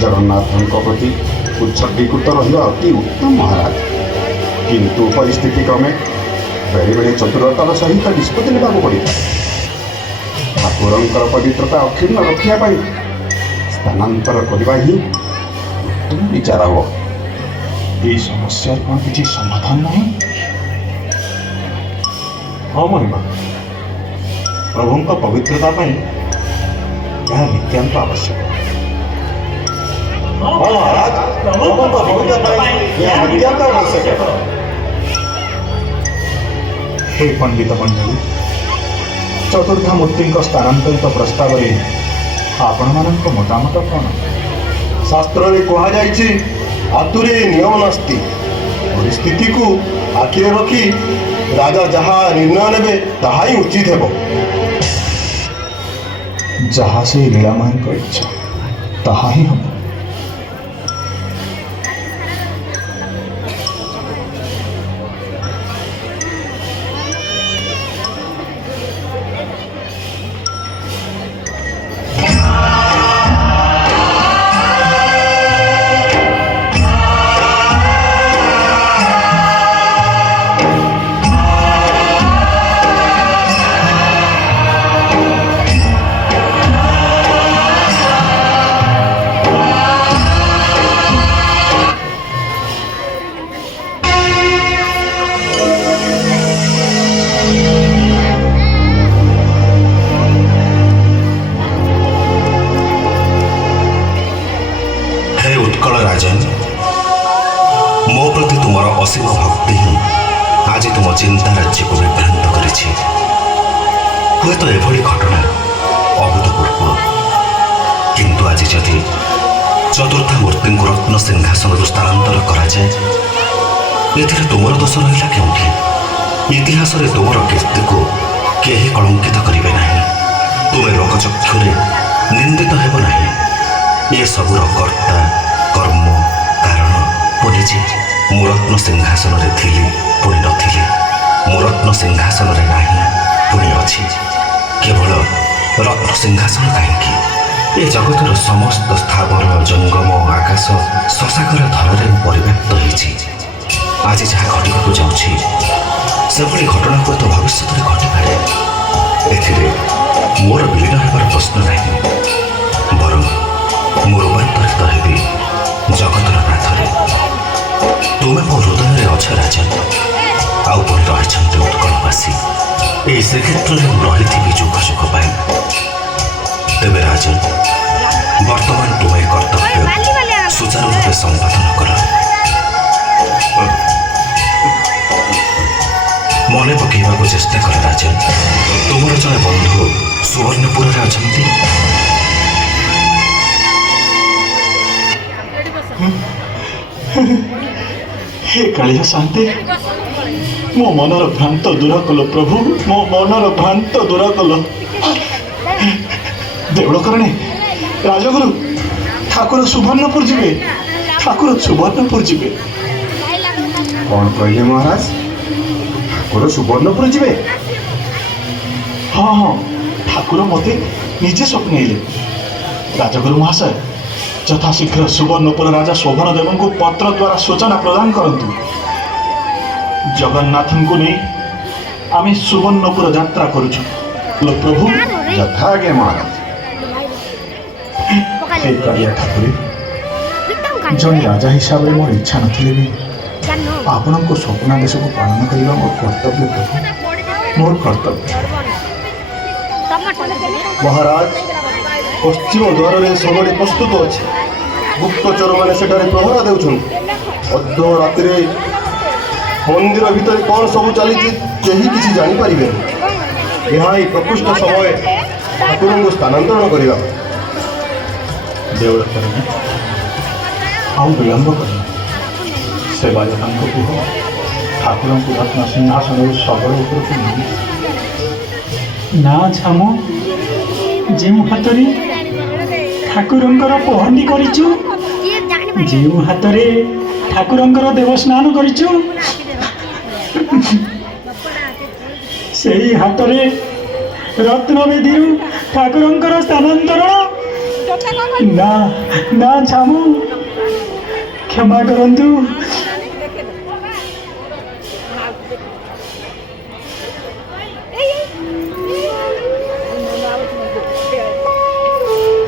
ଜଗନ୍ନାଥଙ୍କ ପ୍ରତି ଉତ୍ସର୍ଗୀକୃତ ରହିବା ଅତି ଉତ୍ତମ ମହାରାଜ, କିନ୍ତୁ ପରିସ୍ଥିତି କ୍ରମେ ବେଳେବେଳେ ଚତୁରତାର ସହିତ ନିଷ୍ପତ୍ତି ନେବାକୁ ପଡ଼ିଥାଏ। ଠାକୁରଙ୍କର ପବିତ୍ରତା ଅକ୍ଷୁଣ୍ଣ ରଖିବା ପାଇଁ ସ୍ଥାନାନ୍ତର କରିବା ହିଁ ଉତ୍ତମ ବିଚାର ହେବ। ଏହି ସମସ୍ୟାର କ'ଣ କିଛି ସମାଧାନ ନାହିଁ? ହଁ ମହିମା, ପ୍ରଭୁଙ୍କ ପବିତ୍ରତା ପାଇଁ ଏହା ନିତ୍ୟାନ୍ତ ଆବଶ୍ୟକ। ହେ ପଣ୍ଡିତ ମଣ୍ଡଳୀ, ଚତୁର୍ଦ୍ଧା ମୂର୍ତ୍ତିଙ୍କ ସ୍ଥାନାନ୍ତରିତ ପ୍ରସ୍ତାବରେ ଆପଣମାନଙ୍କ ମତାମତ କ'ଣ? ଶାସ୍ତ୍ରରେ କୁହାଯାଇଛି, ଆତୁରେ ନିୟମ ନାସ୍ତି। ପରିସ୍ଥିତିକୁ ଆଖିରେ ରଖି ରାଜା ଯାହା ନିର୍ଣ୍ଣୟ ନେବେ ତାହା ହିଁ ଉଚିତ ହେବ। ଯାହା ସେ ଲୀଳାମୟଙ୍କ ଇଚ୍ଛା ତାହା ହିଁ ହେବ। ମୋ ପ୍ରତି ତୁମର ଅସୀମ ଭକ୍ତି ହିଁ ଆଜି ତୁମ ଚିନ୍ତା ରାଜ୍ୟକୁ ବିଭ୍ରାନ୍ତ କରିଛି। ହୁଏତ ଏଭଳି ଘଟଣା ଅଭୂତପୂର୍ବ, କିନ୍ତୁ ଆଜି ଯଦି ଚତୁର୍ଥା ମୂର୍ତ୍ତିଙ୍କୁ ରତ୍ନ ସିଂହାସନରୁ ସ୍ଥାନାନ୍ତର କରାଯାଏ, ଏଥିରେ ତୁମର ଦୋଷ ରହିଲା କେଉଁଠି? ଇତିହାସରେ ତୁମର କୀର୍ତ୍ତିକୁ କେହି କଳଙ୍କିତ କରିବେ ନାହିଁ। ତୁମେ ଲୋକଚକ୍ଷୁରେ ନିନ୍ଦିତ ହେବ ନାହିଁ। ଏସବୁର କର୍ତ୍ତା କର୍ମ କାରଣ ପୁଣି ଯେ ମୁଁ ରତ୍ନ ସିଂହାସନରେ ଥିଲି ପୁଣି ନଥିଲି, ମୁଁ ରତ୍ନ ସିଂହାସନରେ ନାହିଁ ପୁଣି ଅଛି। କେବଳ ରତ୍ନ ସିଂହାସନ କାହିଁକି, ଏ ଜଗତର ସମସ୍ତ ସ୍ଥାବର ଜଙ୍ଗମ ଆକାଶ ଶଶାକର ଧରରେ ମୁଁ ପରିବ୍ୟାପ୍ତ ହେଇଛି। ଆଜି ଯାହା ଘଟିବାକୁ ଯାଉଛି ସେଭଳି ଘଟଣା ହୁଏତ ଭବିଷ୍ୟତରେ ଘଟିପାରେ। ଏଥିରେ ମୋର ବିଲୀନ ହେବାର ପ୍ରଶ୍ନ ନାହିଁ, ବରଂ ମୁଁ ରୂପାନ୍ତରିତ ହେବି ଜଗତର ନାଥରେ। ତୁମେ ମୋ ହୃଦୟରେ ଅଛ ରାଜନ, ଆଉ ପୁଣି ରହିଛନ୍ତି ଉତ୍କଳବାସୀ। ଏହି ଶ୍ରୀକ୍ଷେତ୍ରରେ ମୁଁ ରହିଥିବି ଯୁଗ ଯୁଗ ପାଇଁ। ତେବେ ରାଜନ, ବର୍ତ୍ତମାନ ତୁମେ କର୍ତ୍ତବ୍ୟ ସୁଚାରୁ ରୂପେ ସମ୍ପାଦନ କର। ମନେ ପକାଇବାକୁ ଚେଷ୍ଟା କର ରାଜନ, ତୁମର ଜଣେ ବନ୍ଧୁ ସୁବର୍ଣ୍ଣପୁରରେ ଅଛନ୍ତି। ହେ କାଳିଆ ଶାନ୍ତି, ମୋ ମନର ଭ୍ରାନ୍ତ ଦୂର କଲ ପ୍ରଭୁ, ମୋ ମନର ଭ୍ରାନ୍ତ ଦୂର କଲ। ଦେଉଳକରଣେ, ରାଜଗୁରୁ, ଠାକୁର ସୁବର୍ଣ୍ଣପୁର ଯିବେ, ଠାକୁର ସୁବର୍ଣ୍ଣପୁର ଯିବେ। କ'ଣ କହିଲେ ମହାରାଜ? ଠାକୁର ସୁବର୍ଣ୍ଣପୁର ଯିବେ? ହଁ ହଁ, ଠାକୁର ମୋତେ ନିଜେ ସ୍ୱପ୍ନେଇଲେ। ରାଜଗୁରୁ ମହାଶୟ, ଯଥାଶୀଘ୍ର ସୁବର୍ଣ୍ଣପୁର ରାଜା ଶୋଭନ ଦେବଙ୍କୁ ପତ୍ର ଦ୍ୱାରା ସୂଚନା ପ୍ରଦାନ କରନ୍ତୁ। ଜଗନ୍ନାଥଙ୍କୁ ନେଇ ଆମେ ସୁବର୍ଣ୍ଣପୁର ଯାତ୍ରା କରୁଛୁ। ପ୍ରଭୁ, ଯଥା ଆଜ୍ଞା ମହାରାଜ। ହେ କାଳିଆ ଠାକୁରେ, ଜଣେ ରାଜା ହିସାବରେ ମୋର ଇଚ୍ଛା ନଥିଲେ ବି ଆପଣଙ୍କ ସ୍ୱପ୍ନାଦେଶକୁ ପାଳନ କରିବା ମୋର କର୍ତ୍ତବ୍ୟ ପ୍ରଭୁ, ମୋର କର୍ତ୍ତବ୍ୟ। ମହାରାଜ, ପଶ୍ଚିମ ଦ୍ୱାରରେ ସବୁଠି ପ୍ରସ୍ତୁତ ଅଛି। ଗୁପ୍ତଚରମାନେ ସେଠାରେ ପ୍ରହରା ଦେଉଛନ୍ତି। ଅର୍ଦ୍ଧ ରାତିରେ ମନ୍ଦିର ଭିତରେ କ'ଣ ସବୁ ଚାଲିଛି କେହି କିଛି ଜାଣିପାରିବେନି। ଏହା ହିଁ ପ୍ରକୃଷ୍ଟ ସମୟ ଠାକୁରଙ୍କୁ ସ୍ଥାନାନ୍ତରଣ କରିବା। ଦେଉଳ କରିନି, ଆଉ ବିଳମ୍ବ କରିନି। ସେବାୟତଙ୍କୁ କୁହ ଠାକୁରଙ୍କୁ ରତ୍ନ ସିଂହାସନରୁ ଶଗଡ଼ ଉପରକୁ ନେଇ। ନା ଛାମୁ, ଯେଉଁ ହାତରେ ଠାକୁରଙ୍କର ପହଣ୍ଡି କରିଛୁ, ଯେଉଁ ହାତରେ ଠାକୁରଙ୍କର ଦେବସ୍ନାନ କରିଛୁ, ସେଇ ହାତରେ ରତ୍ନବେଦୀରୁ ଠାକୁରଙ୍କର ସ୍ଥାନାନ୍ତରଣ। ନା ନା ଛାମୁ, କ୍ଷମା କରନ୍ତୁ।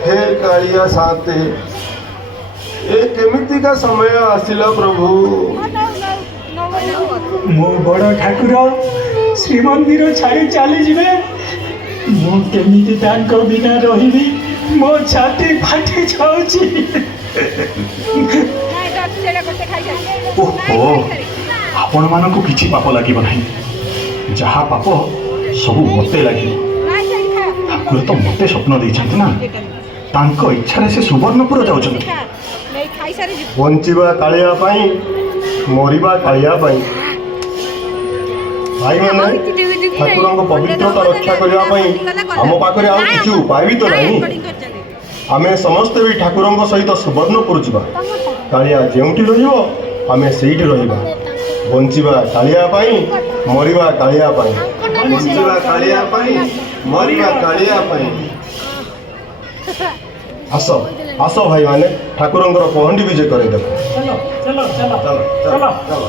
ହେ କାଳିଆ ସାତେ, ଏ କେମିତିକା ସମୟ ଆସିଲା ପ୍ରଭୁ? ମୋ ବଡ଼ ଠାକୁର ଶ୍ରୀମନ୍ଦିର ଛାଡ଼ି ଚାଲିଯିବେ। ମୁଁ କେମିତି ତାଙ୍କ ବିନା ରହିବି? ମୋ ଛାତି ଫାଟି ଯାଉଛି। ଓହୋ, ଆପଣମାନଙ୍କୁ କିଛି ପାପ ଲାଗିବ ନାହିଁ। ଯାହା ପାପ ସବୁ ମୋତେ ଲାଗିବ। ଠାକୁର ତ ମୋତେ ସ୍ୱପ୍ନ ଦେଇଛନ୍ତି ନା, ତାଙ୍କ ଇଚ୍ଛାରେ ସେ ସୁବର୍ଣ୍ଣପୁର ଯାଉଛନ୍ତି। ବଞ୍ଚିବା କାଳିଆ ପାଇଁ, ମରିବା କାଳିଆ ପାଇଁ। ଭାଇମାନେ, ଠାକୁରଙ୍କ ପବିତ୍ରତା ରକ୍ଷା କରିବା ପାଇଁ ଆମ ପାଖରେ ଆଉ କିଛି ଉପାୟ ବି ତ ନାହିଁ। ଆମେ ସମସ୍ତେ ବି ଠାକୁରଙ୍କ ସହିତ ସୁବର୍ଣ୍ଣପୁର ଯିବା। କାଳିଆ ଯେଉଁଠି ରହିବ ଆମେ ସେଇଠି ରହିବା। ବଞ୍ଚିବା କାଳିଆ ପାଇଁ, ମରିବା କାଳିଆ ପାଇଁ। ବଞ୍ଚିବା କାଳିଆ ପାଇଁ, ମରିବା କାଳିଆ ପାଇଁ। ଆସ ଆସ ଭାଇମାନେ, ଠାକୁରଙ୍କର ପହଣ୍ଡି ବିଜେ କରେଇଦେବ। ଚାଲ ଚାଲ ଚାଲ ଚାଲ ଚାଲ।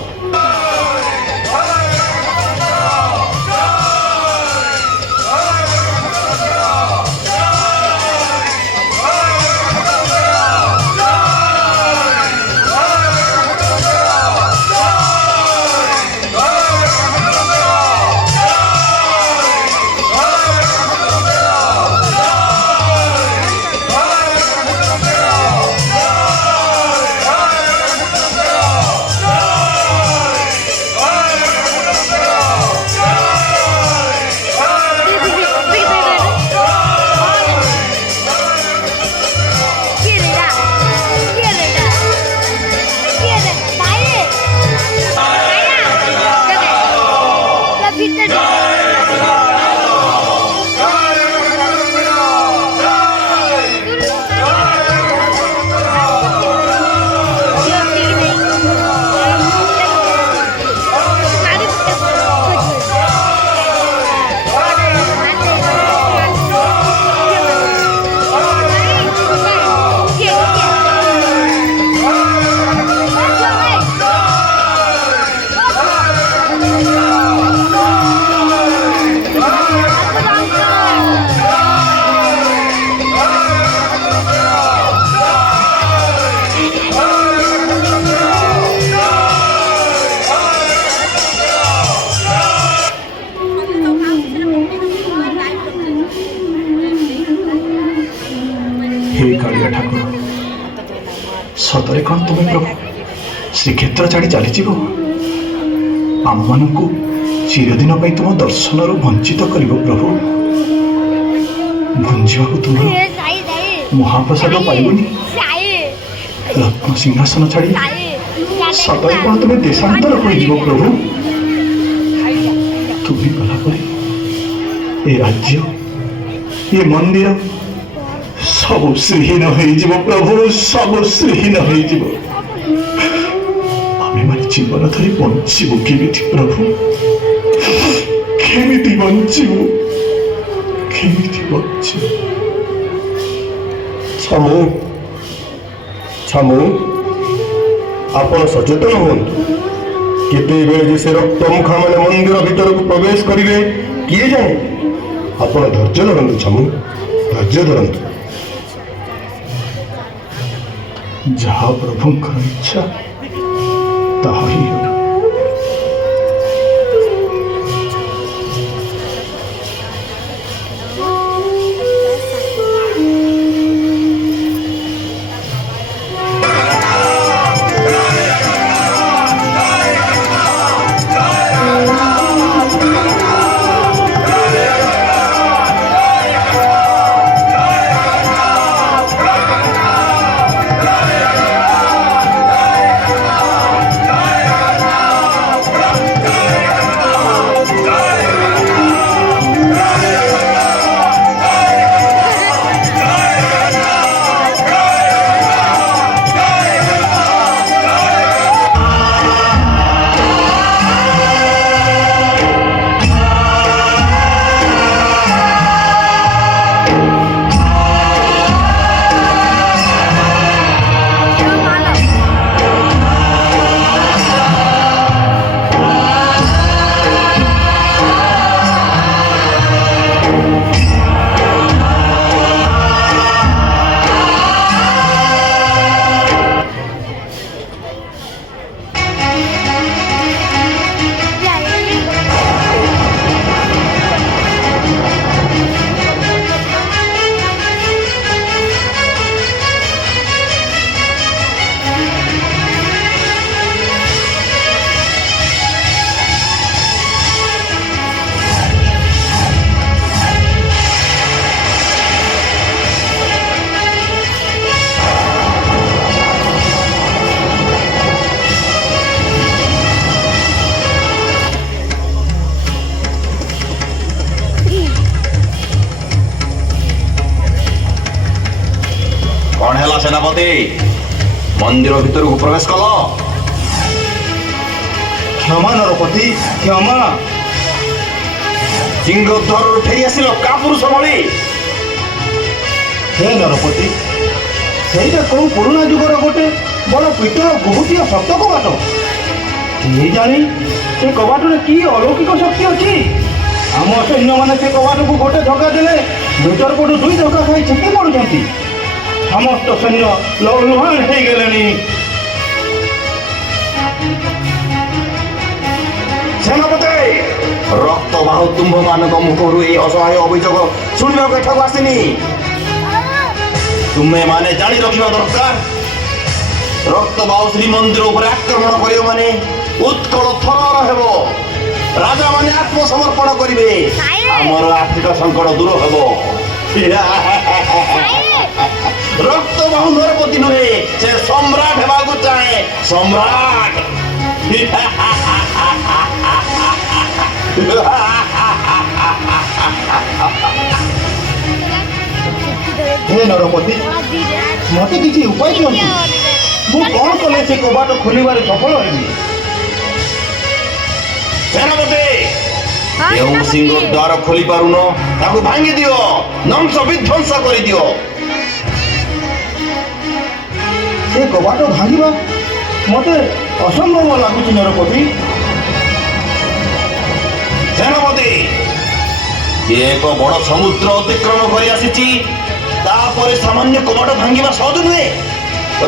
हे कालिया ठाकुर, सतरे कौन तुम्हें प्रभु श्रीक्षेत्र छाड़ी चलीज आम मान चिरदिन तुम दर्शन वंचित कर प्रभु। भुंजा तुम महाप्रसाद पाइबनी, रत्न सिंहासन छाड़ी सतरे कौन तुम्हें देशांतर हो प्रभु। तुम्हें गला ये राज्य ये मंदिर सब श्रीहीन हो प्रभु, सब श्रीहीन हो आमे माने ଜୀବନ ଧରି ବଞ୍ଚିବୁ କେମିତି ପ୍ରଭୁ? କେମିତି ବଞ୍ଚିବୁ? କେମିତି ବଞ୍ଚିବୁ? ଛାମୁ ଛାମୁ ଆପଣ ସଚେତନ ହୁଅନ୍ତୁ। କେତେବେଳେ ଯେ ସେ ରକ୍ତମୁଖା ମାନେ ମନ୍ଦିର ଭିତରକୁ ପ୍ରବେଶ କରିବେ କିଏ ଜାଣେ? ଆପଣ ଧୈର୍ଯ୍ୟ ଧରନ୍ତୁ ଛାମୁ, ଧୈର୍ଯ୍ୟ ଧରନ୍ତୁ। ଯାହା ପ୍ରଭୁଙ୍କର ଇଚ୍ଛା ତାହା ହିଁ ହେବ। କଣ ହେଲା ସେନାପତି? ମନ୍ଦିର ଭିତରକୁ ପ୍ରବେଶ କଲ? କ୍ଷମା ନରପତି, କ୍ଷମା। ସିଂହଦ୍ୱାରରୁ ଫେରି ଆସିଲ କାପୁରୁଷ ଭଳି। ହେ ନରପତି, ସେଇଟା କୋଉ ପୁରୁଣା ଯୁଗର ଗୋଟେ ବଡ଼ ପିତ୍ତଳ ବହୁତିଆ ଶକ୍ତ କବାଟ। କେହି ଜାଣି ସେ କବାଟରେ କି ଅଲୌକିକ ଶକ୍ତି ଅଛି। ଆମ ସୈନ୍ୟମାନେ ସେ କବାଟକୁ ଗୋଟେ ଧକ୍କା ଦେଲେ ଭିତର ପଟୁ 2 ଧକ୍କା ଖାଇ ଛିଟି ପଡୁଛନ୍ତି। ସମସ୍ତ ସୈନ୍ୟ ଲହୁଲୁହାଣ ହେଇଗଲେଣି। ସେନାପତି, ରକ୍ତବାହୁ ତୁମ୍ଭମାନଙ୍କ ମୁଖରୁ ଏହି ଅସହାୟ ଅଭିଯୋଗ ଶୁଣିବାକୁ ଏଠାକୁ ଆସିନି। ତୁମେ ମାନେ ଜାଣି ରଖିବା ଦରକାର, ରକ୍ତବାହୁ ଶ୍ରୀମନ୍ଦିର ଉପରେ ଆକ୍ରମଣ କରିବ ମାନେ ଉତ୍କଳ ଥରର ହେବ। ରାଜାମାନେ ଆତ୍ମସମର୍ପଣ କରିବେ, ଆମର ଆର୍ଥିକ ସଙ୍କଟ ଦୂର ହେବ। ରକ୍ତବାହୁ ନରପତି ନୁହେଁ, ସେ ସମ୍ରାଟ ହେବାକୁ ଚାହେଁ। ସମ୍ରାଟ। ହେ ନରପତି, ମୋତେ କିଛି ଉପାୟ ଦିଅନ୍ତୁ। ମୁଁ କ'ଣ କଲେ ସେ କବାଟ ଖୋଲିବାରେ ସଫଳ ହେବି? ସେନାପତି, କେଉଁ ସିଂହ ଦ୍ୱାର ଖୋଲି ପାରୁନ ତାକୁ ଭାଙ୍ଗି ଦିଅ, ଧ୍ୱଂସ ବିଧ୍ୱଂସ କରିଦିଅ। ସେ କବାଟ ଭାଙ୍ଗିବା ମୋତେ ଅସମ୍ଭବ ଲାଗୁଛି ନରପତି। ସେନାପତି, କିଏ ଏକ ବଡ଼ ସମୁଦ୍ର ଅତିକ୍ରମ କରି ଆସିଛି, ତାପରେ ସାମାନ୍ୟ କବାଟ ଭାଙ୍ଗିବା ସହଜ ନୁହେଁ।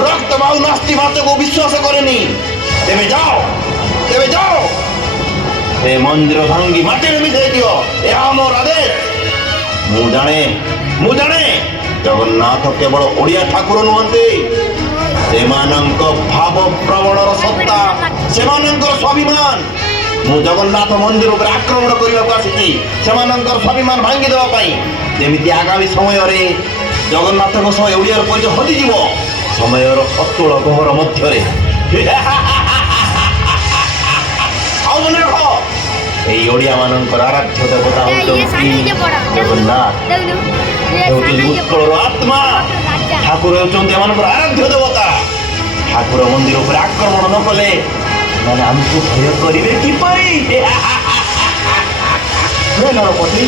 ରକ୍ତବାହୁ ନାସ୍ତିବାଦକୁ ବିଶ୍ୱାସ କରେନି। ତେବେ ଯାଅ, ତେବେ ଯାଅ, ସେ ମନ୍ଦିର ଭାଙ୍ଗି ମାଟିରେ ମିଶାଇ ଦିଅ। ଏହା ଆମର ଆଦେଶ। ମୁଁ ଜାଣେ ଜଗନ୍ନାଥ କେବଳ ଓଡ଼ିଆ ଠାକୁର ନୁହନ୍ତି, ସେମାନଙ୍କ ଭାବ ପ୍ରବଣର ସତ୍ତା, ସେମାନଙ୍କର ସ୍ୱାଭିମାନ। ମୁଁ ଜଗନ୍ନାଥ ମନ୍ଦିର ଉପରେ ଆକ୍ରମଣ କରିବାକୁ ଆସିଛି, ସେମାନଙ୍କର ସ୍ୱାଭିମାନ ଭାଙ୍ଗି ଦେବା ପାଇଁ। ଯେମିତି ଆଗାମୀ ସମୟରେ ଜଗନ୍ନାଥଙ୍କ ସହ ଓଡ଼ିଆର ପରିଚୟ ହଜିଯିବ, ସମୟର ଅତୁଳ ଗହର ମଧ୍ୟରେ। ଆଉ ମନେ ରଖ, এই ଓଡ଼ିଆ ମାନଙ୍କର ଆରାଧ୍ୟ ଦେବତା ହେଉଛନ୍ତି ଜଗନ୍ନାଥ, ହେଉଛନ୍ତି ଉତ୍କଳର ଆତ୍ମା। ଠାକୁର ହେଉଛନ୍ତି ଏମାନଙ୍କର ଆରାଧ୍ୟ ଦେବତା। ଠାକୁର ମନ୍ଦିର ଉପରେ ଆକ୍ରମଣ ନ କଲେ ସେମାନେ ଆମକୁ ଭୟ କରିବେ କିପରି? ହେ ନରପତି,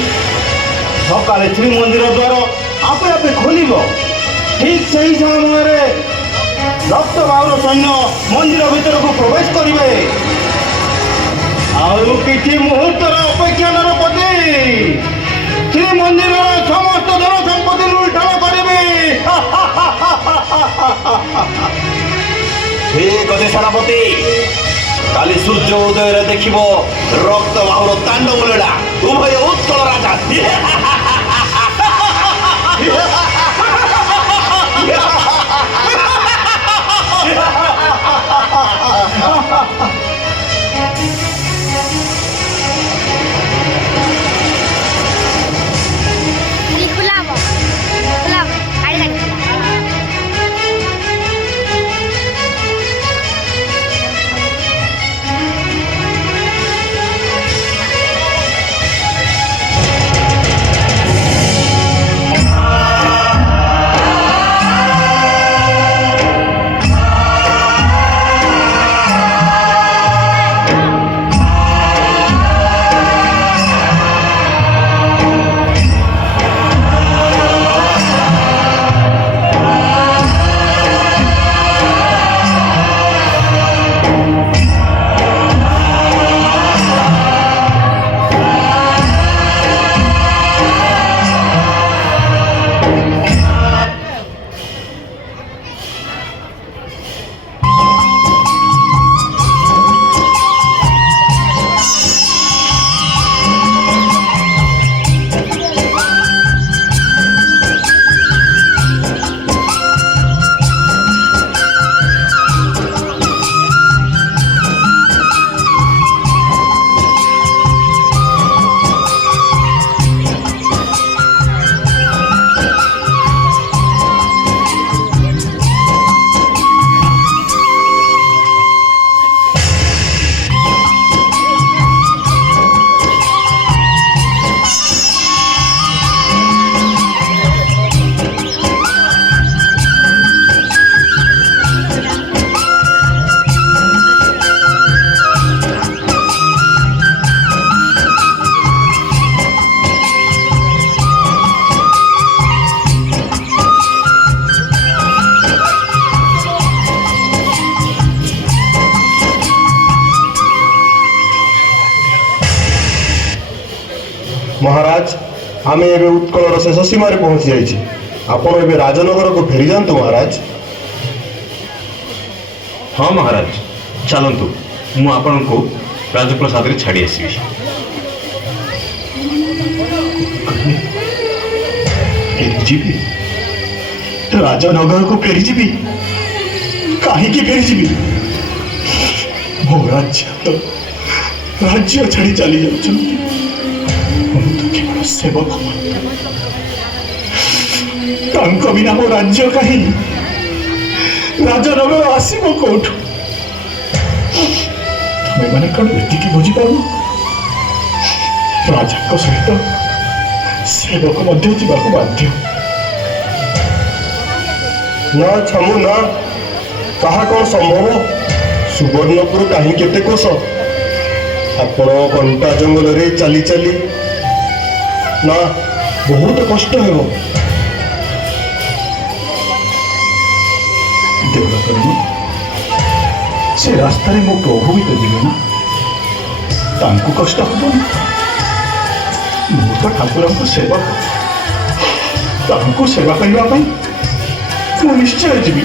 ସକାଳେ ଶ୍ରୀମନ୍ଦିର ଦ୍ୱାର ଆପେ ଆପେ ଖୋଲିବ। ଠିକ୍ ସେହି ସମୟରେ ରକ୍ତବାହୁର ସୈନ୍ୟ ମନ୍ଦିର ଭିତରକୁ ପ୍ରବେଶ କରିବେ। ଆଉ କିଛି ମୁହୂର୍ତ୍ତର ଅପେକ୍ଷା ନରପତି, ଶ୍ରୀମନ୍ଦିରର ସମସ୍ତ ଧନ ସମ୍ପତ୍ତି ଲୁଣ୍ଠନ କରିବେ। ଠିକ ଅଛି ସେନାପତି, କାଲି ସୂର୍ଯ୍ୟ ଉଦୟରେ ଦେଖିବ ରକ୍ତବାହୁର ତାଣ୍ଡବ ଲୀଳା। ଉଭୟ ଉତ୍କଳ ରାଜା। खुला गाड़ी गाड़ी ମହାରାଜ, ଆମେ ଏବେ ଉତ୍କଳର ଶେଷ ସୀମାରେ ପହଞ୍ଚି ଯାଇଛି। ଆପଣ ଏବେ ରାଜନଗରକୁ ଫେରି ଯାଆନ୍ତୁ ମହାରାଜ। ହଁ ମହାରାଜ, ଚାଲନ୍ତୁ, ମୁଁ ଆପଣଙ୍କୁ ରାଜପ୍ରସାଦରେ ଛାଡ଼ି ଆସିବି। ଫେରିଯିବି? ରାଜନଗରକୁ ଫେରିଯିବି? କାହିଁକି ଫେରିଯିବି? ମୋ ରାଜ୍ୟ ତ ରାଜ୍ୟ ଛାଡ଼ି ଚାଲି ଯାଉଛନ୍ତି। ମୁଁ ତ କେବଳ ସେବକ ମାତ୍ର। ତାଙ୍କ ବିନା ମୋ ରାଜ୍ୟ କାହିଁ? ରାଜନଗର ଆସିବ କୋଉଠୁ? ତମେମାନେ କଣ ଏତିକି ବୁଝିପାରୁନ? ରାଜାଙ୍କ ସହିତ ସେବକ ମଧ୍ୟ ଯିବାକୁ ବାଧ୍ୟ। ନା ଛାମୁ ନା, ତାହା କ'ଣ ସମ୍ଭବ? ସୁବର୍ଣ୍ଣପୁର କାହିଁକି ଏତେ କୋଶ? ଆପଣ କଣ୍ଟା ଜଙ୍ଗଲରେ ଚାଲି ଚାଲି, ନା ବହୁତ କଷ୍ଟ ହେବ। ଦେବକର୍ମ, ସେ ରାସ୍ତାରେ ମୋ ପ୍ରଭୁ ବି ତ ଯିବେ ନା, ତାଙ୍କୁ କଷ୍ଟ ହବନି? ମୁଁ ତ ଠାକୁରଙ୍କ ସେବକ, ତାଙ୍କୁ ସେବା କରିବା ପାଇଁ ମୁଁ ନିଶ୍ଚୟ ଯିବି।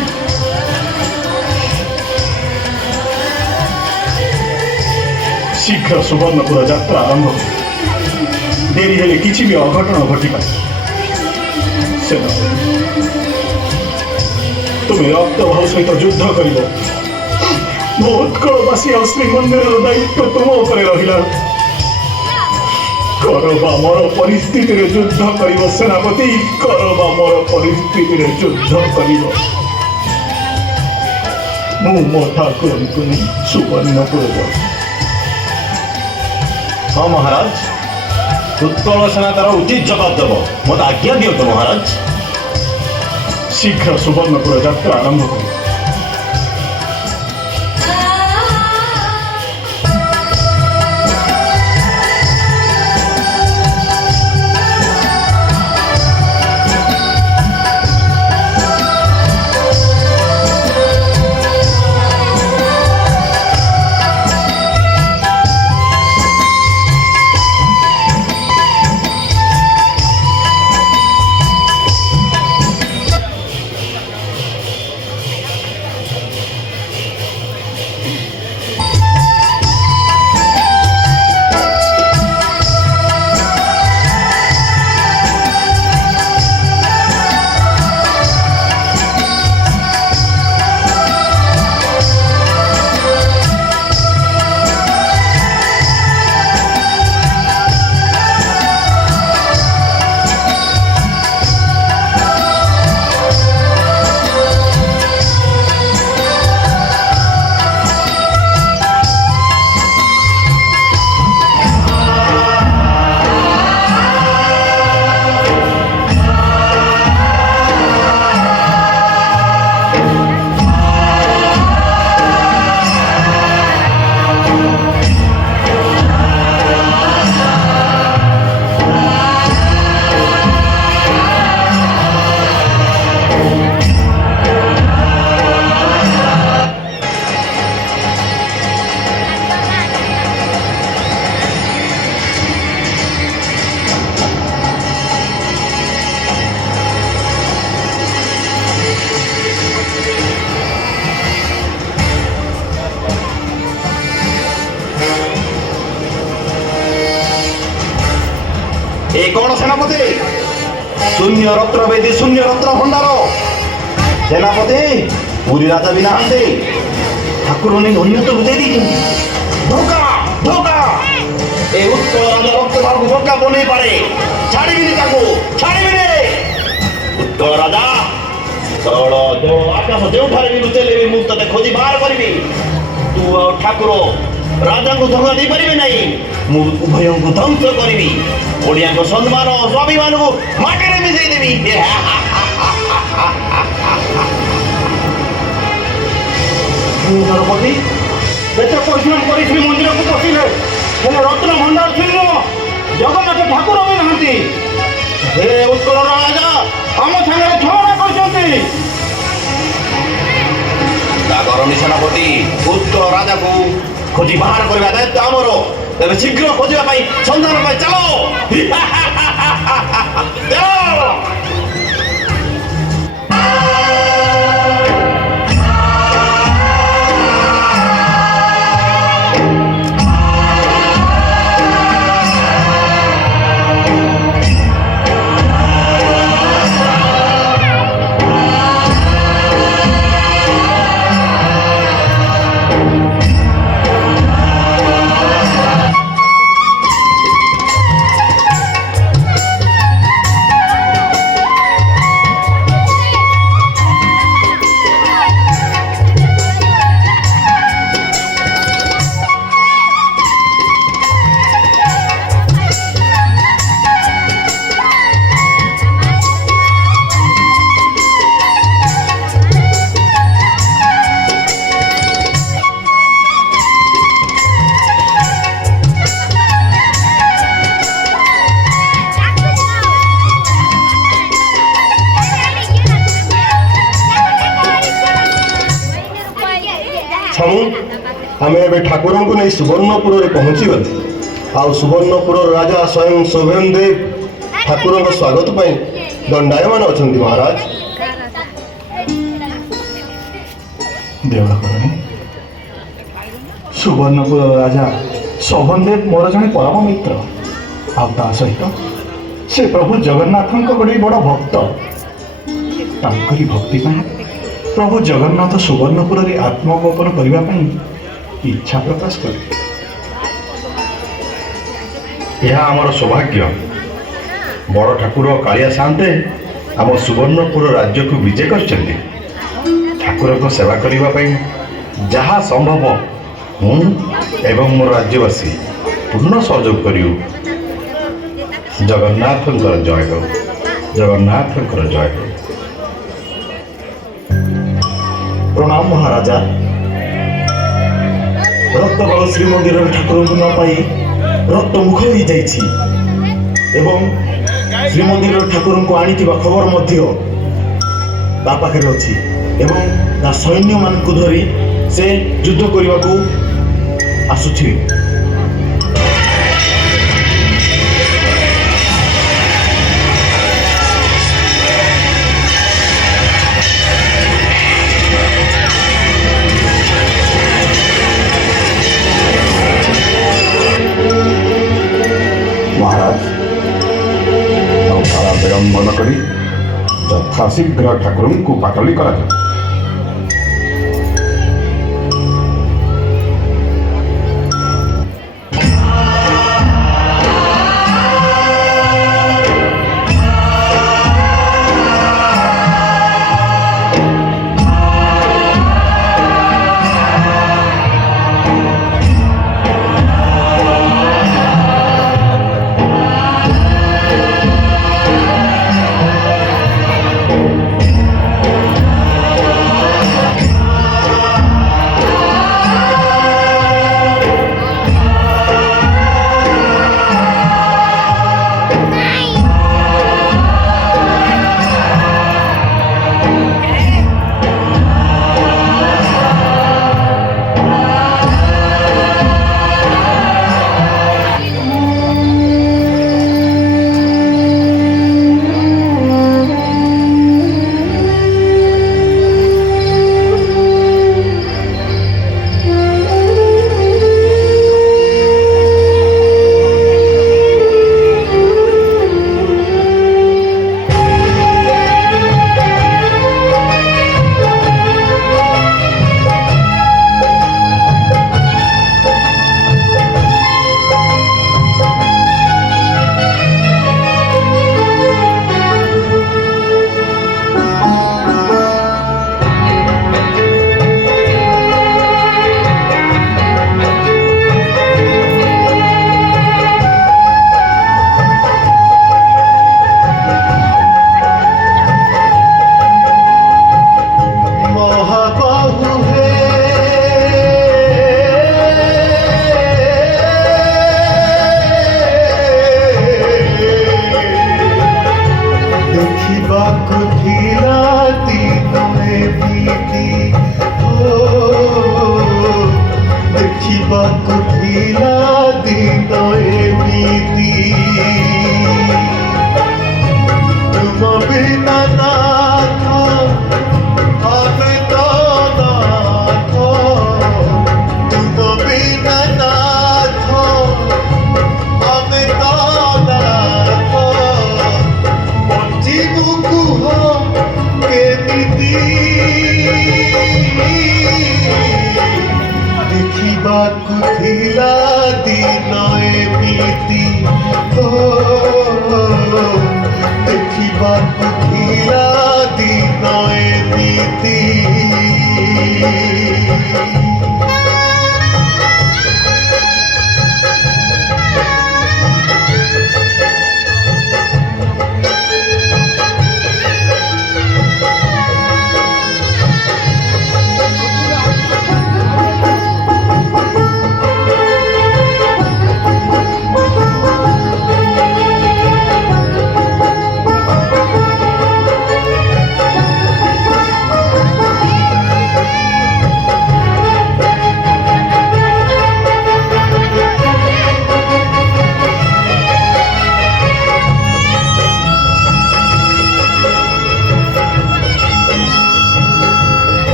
ଶୀଘ୍ର ସୁବର୍ଣ୍ଣପୁର ଯାତ୍ରା ଆରମ୍ଭ। ଡେରି ହେଲେ କିଛି ବି ଅଘଟଣ ଘଟିପାରେ। ସେନାପତି, ତୁମେ ରକ୍ତବାହୁ ସହିତ ଯୁଦ୍ଧ କରିବ। ମୋ ଉତ୍କଳବାସୀ ଆଉ ଶ୍ରୀମନ୍ଦିରର ଦାୟିତ୍ୱ ତୁମ ଉପରେ ରହିଲା। କର ବା ମର ପରିସ୍ଥିତିରେ ଯୁଦ୍ଧ କରିବ ସେନାପତି, କର ବା ମର ପରିସ୍ଥିତିରେ ଯୁଦ୍ଧ କରିବ। ମୁଁ ମୋ ଠାକୁରଙ୍କୁ ନେଇ ସୁବର୍ଣ୍ଣପୁର ଯାଉଛି। ହଁ ମହାରାଜ, ଉତ୍କଳ ସେନା ତାର ଉଚିତ ଜବାବ ଦେବ। ମୋତେ ଆଜ୍ଞା ଦିଅନ୍ତୁ ମହାରାଜ। ଶୀଘ୍ର ସୁବର୍ଣ୍ଣପୁର ଯାତ୍ରା ଆରମ୍ଭ କର। শূন্য রত্নবেদী শূন্য রত্ন ভଣ୍ଡାର সেনাপতি পুরী রাজা ବି ନାହାନ୍ତି ଠାକୁର ନେଇ ଅନ୍ୟତ ବୁଝାଇ ଦେଇଛନ୍ତି। ଧୋକା ଧୋକା ଏ ଉତ୍କଳ ରାଜା ରକ୍ତବାବୁ ଧୋକା ବନେଇ ପାରେ ଛାଡ଼ିବିନି ତାକୁ ଛାଡ଼ିବିନି ଉତ୍କଳ ରାଜା ତଳ ଜଳ ଆକାଶ ଯେଉଁଠାରେ ବି ଲୁଚେଇଲେ ବି ମୁଁ ତତେ ଖୋଜି ବାହାର କରିବି ତୁ ଆଉ ଠାକୁର ରାଜାଙ୍କୁ ଧୋକା ଦେଇପାରିବେ ନାହିଁ ମୁଁ ଉଭୟଙ୍କୁ ଧ୍ୱଂସ କରିବି ଓଡ଼ିଆଙ୍କ ସମ୍ମାନ ଓ ସ୍ୱାଭିମାନକୁ ମାଟିରେ ମିଶେଇ ଦେବି ଗଣପତି ଏତେ ପରିଶ୍ରମ କରି ଶ୍ରୀମନ୍ଦିରକୁ ପଶିଲେ ହେଲେ ରତ୍ନ ଭଣ୍ଡାର ଶୂନ୍ୟ ଜଗନ୍ନାଥ ଠାକୁର ବି ନାହାନ୍ତି ହେ ଉତ୍କଳର ରାଜା ଆମ ସାଙ୍ଗରେ ଛଳନା କରିଛନ୍ତି। ଜାଗରଣୀ ସେନାପତି ଉତ୍କଳ ରାଜାକୁ ଖୋଜି ବାହାର କରିବା ଦାୟିତ୍ୱ ଆମର ତେବେ ଶୀଘ୍ର ଖୋଜିବା ପାଇଁ ସନ୍ଧାନ ପାଇଁ ଚାଲ ଚାଲ ଆମେ ଏବେ ଠାକୁରଙ୍କୁ ନେଇ ସୁବର୍ଣ୍ଣପୁରରେ ପହଞ୍ଚିଗଲେ ଆଉ ସୁବର୍ଣ୍ଣପୁରର ରାଜା ସ୍ୱୟଂ ଶୋଭନ ଦେବ ଠାକୁରଙ୍କ ସ୍ୱାଗତ ପାଇଁ ଦଣ୍ଡାୟମାନ ଅଛନ୍ତି ମହାରାଜ ଦେଉଳକରଣୀ ସୁବର୍ଣ୍ଣପୁର ରାଜା ଶୋଭନଦେବ ମୋର ଜଣେ ପରମ ମିତ୍ର ଆଉ ତା ସହିତ ସେ ପ୍ରଭୁ ଜଗନ୍ନାଥଙ୍କ ଗୋଟେ ବଡ଼ ଭକ୍ତ ତାଙ୍କରି ଭକ୍ତି ପାଇଁ ପ୍ରଭୁ ଜଗନ୍ନାଥ ସୁବର୍ଣ୍ଣପୁରରେ ଆତ୍ମଗୋପନ କରିବା ପାଇଁ ଇଚ୍ଛା ପ୍ରକାଶ କଲେ। ଏହା ଆମର ସୌଭାଗ୍ୟ ବଡ଼ ଠାକୁର କାଳିଆ ସାନ୍ତେ ଆମ ସୁବର୍ଣ୍ଣପୁର ରାଜ୍ୟକୁ ବିଜେ କରିଛନ୍ତି ଠାକୁରଙ୍କ ସେବା କରିବା ପାଇଁ ଯାହା ସମ୍ଭବ ମୁଁ ଏବଂ ମୋର ରାଜ୍ୟବାସୀ ପୂର୍ଣ୍ଣ ସହଯୋଗ କରିବୁ ଜଗନ୍ନାଥଙ୍କର ଜୟ ହେଉ ଜଗନ୍ନାଥଙ୍କର ଜୟ ହେଉ। ପ୍ରଣାମ ମହାରାଜା ରକ୍ତବାଳ ଶ୍ରୀମନ୍ଦିରରେ ଠାକୁରଙ୍କୁ ନ ପାଇ ରକ୍ତମୁଖ ହୋଇଯାଇଛି ଏବଂ ଶ୍ରୀମନ୍ଦିରର ଠାକୁରଙ୍କୁ ଆଣିଥିବା ଖବର ମଧ୍ୟ ତା ପାଖରେ ଅଛି ଏବଂ ତା ସୈନ୍ୟମାନଙ୍କୁ ଧରି ସେ ଯୁଦ୍ଧ କରିବାକୁ ଆସୁଛି। ମହାରାଜ ଆଉ କାଳ ବିଳମ୍ବ ନ କରି ଯଥାଶୀଘ୍ର ଠାକୁରଙ୍କୁ ପାଟଳି କରାଯାଉ। ଥିଲା ଦିନ ଏମିତି ଦେଖିବାକୁ ଥିଲା ଦିନ ଏମିତି ତୁମ ବିନା ନାଥ ଆମେ ତ ନାଥ ତୁମ ବିନା ନାଥ ଆମେ ତ ନାଥ ବଞ୍ଚିବୁ କୁହ କେମିତି ଦେଖିବାକୁ ଥିଲା ଦିନ ଏମିତି ଦେଖିବାକୁ ଥିଲା ଦିନ ଏମିତି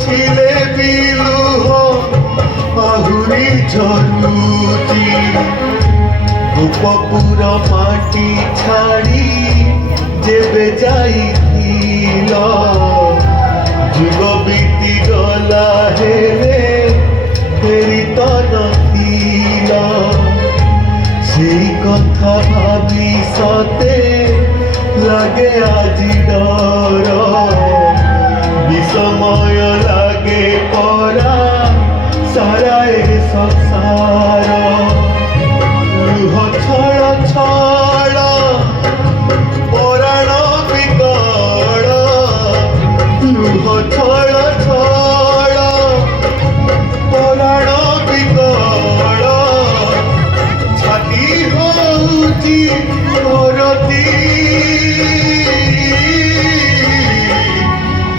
ছিলে বিলুহ আহুরি ঝরুচি উপপুর মাটি ছাড়ি যেবে যাইছিল যুগ বিতি গলা হেলে ফেরি তো নথিল সেই কথা ভাবি সতে লাগে আজি ডর বিষময় লাগে পরা সারা এ সংসার লুহ ছড় ছড় পরাণ বিকল লুহ ছড় ছড় পরাণ বিকল ছাতি হউচি করতি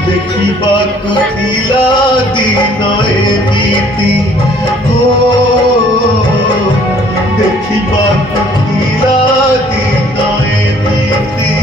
ଦେଖିବାକୁ ଥିଲା ଦିନ ଏମିତି ଦେଖିବାକୁ ଥିଲା ଦିନ ଏମିତି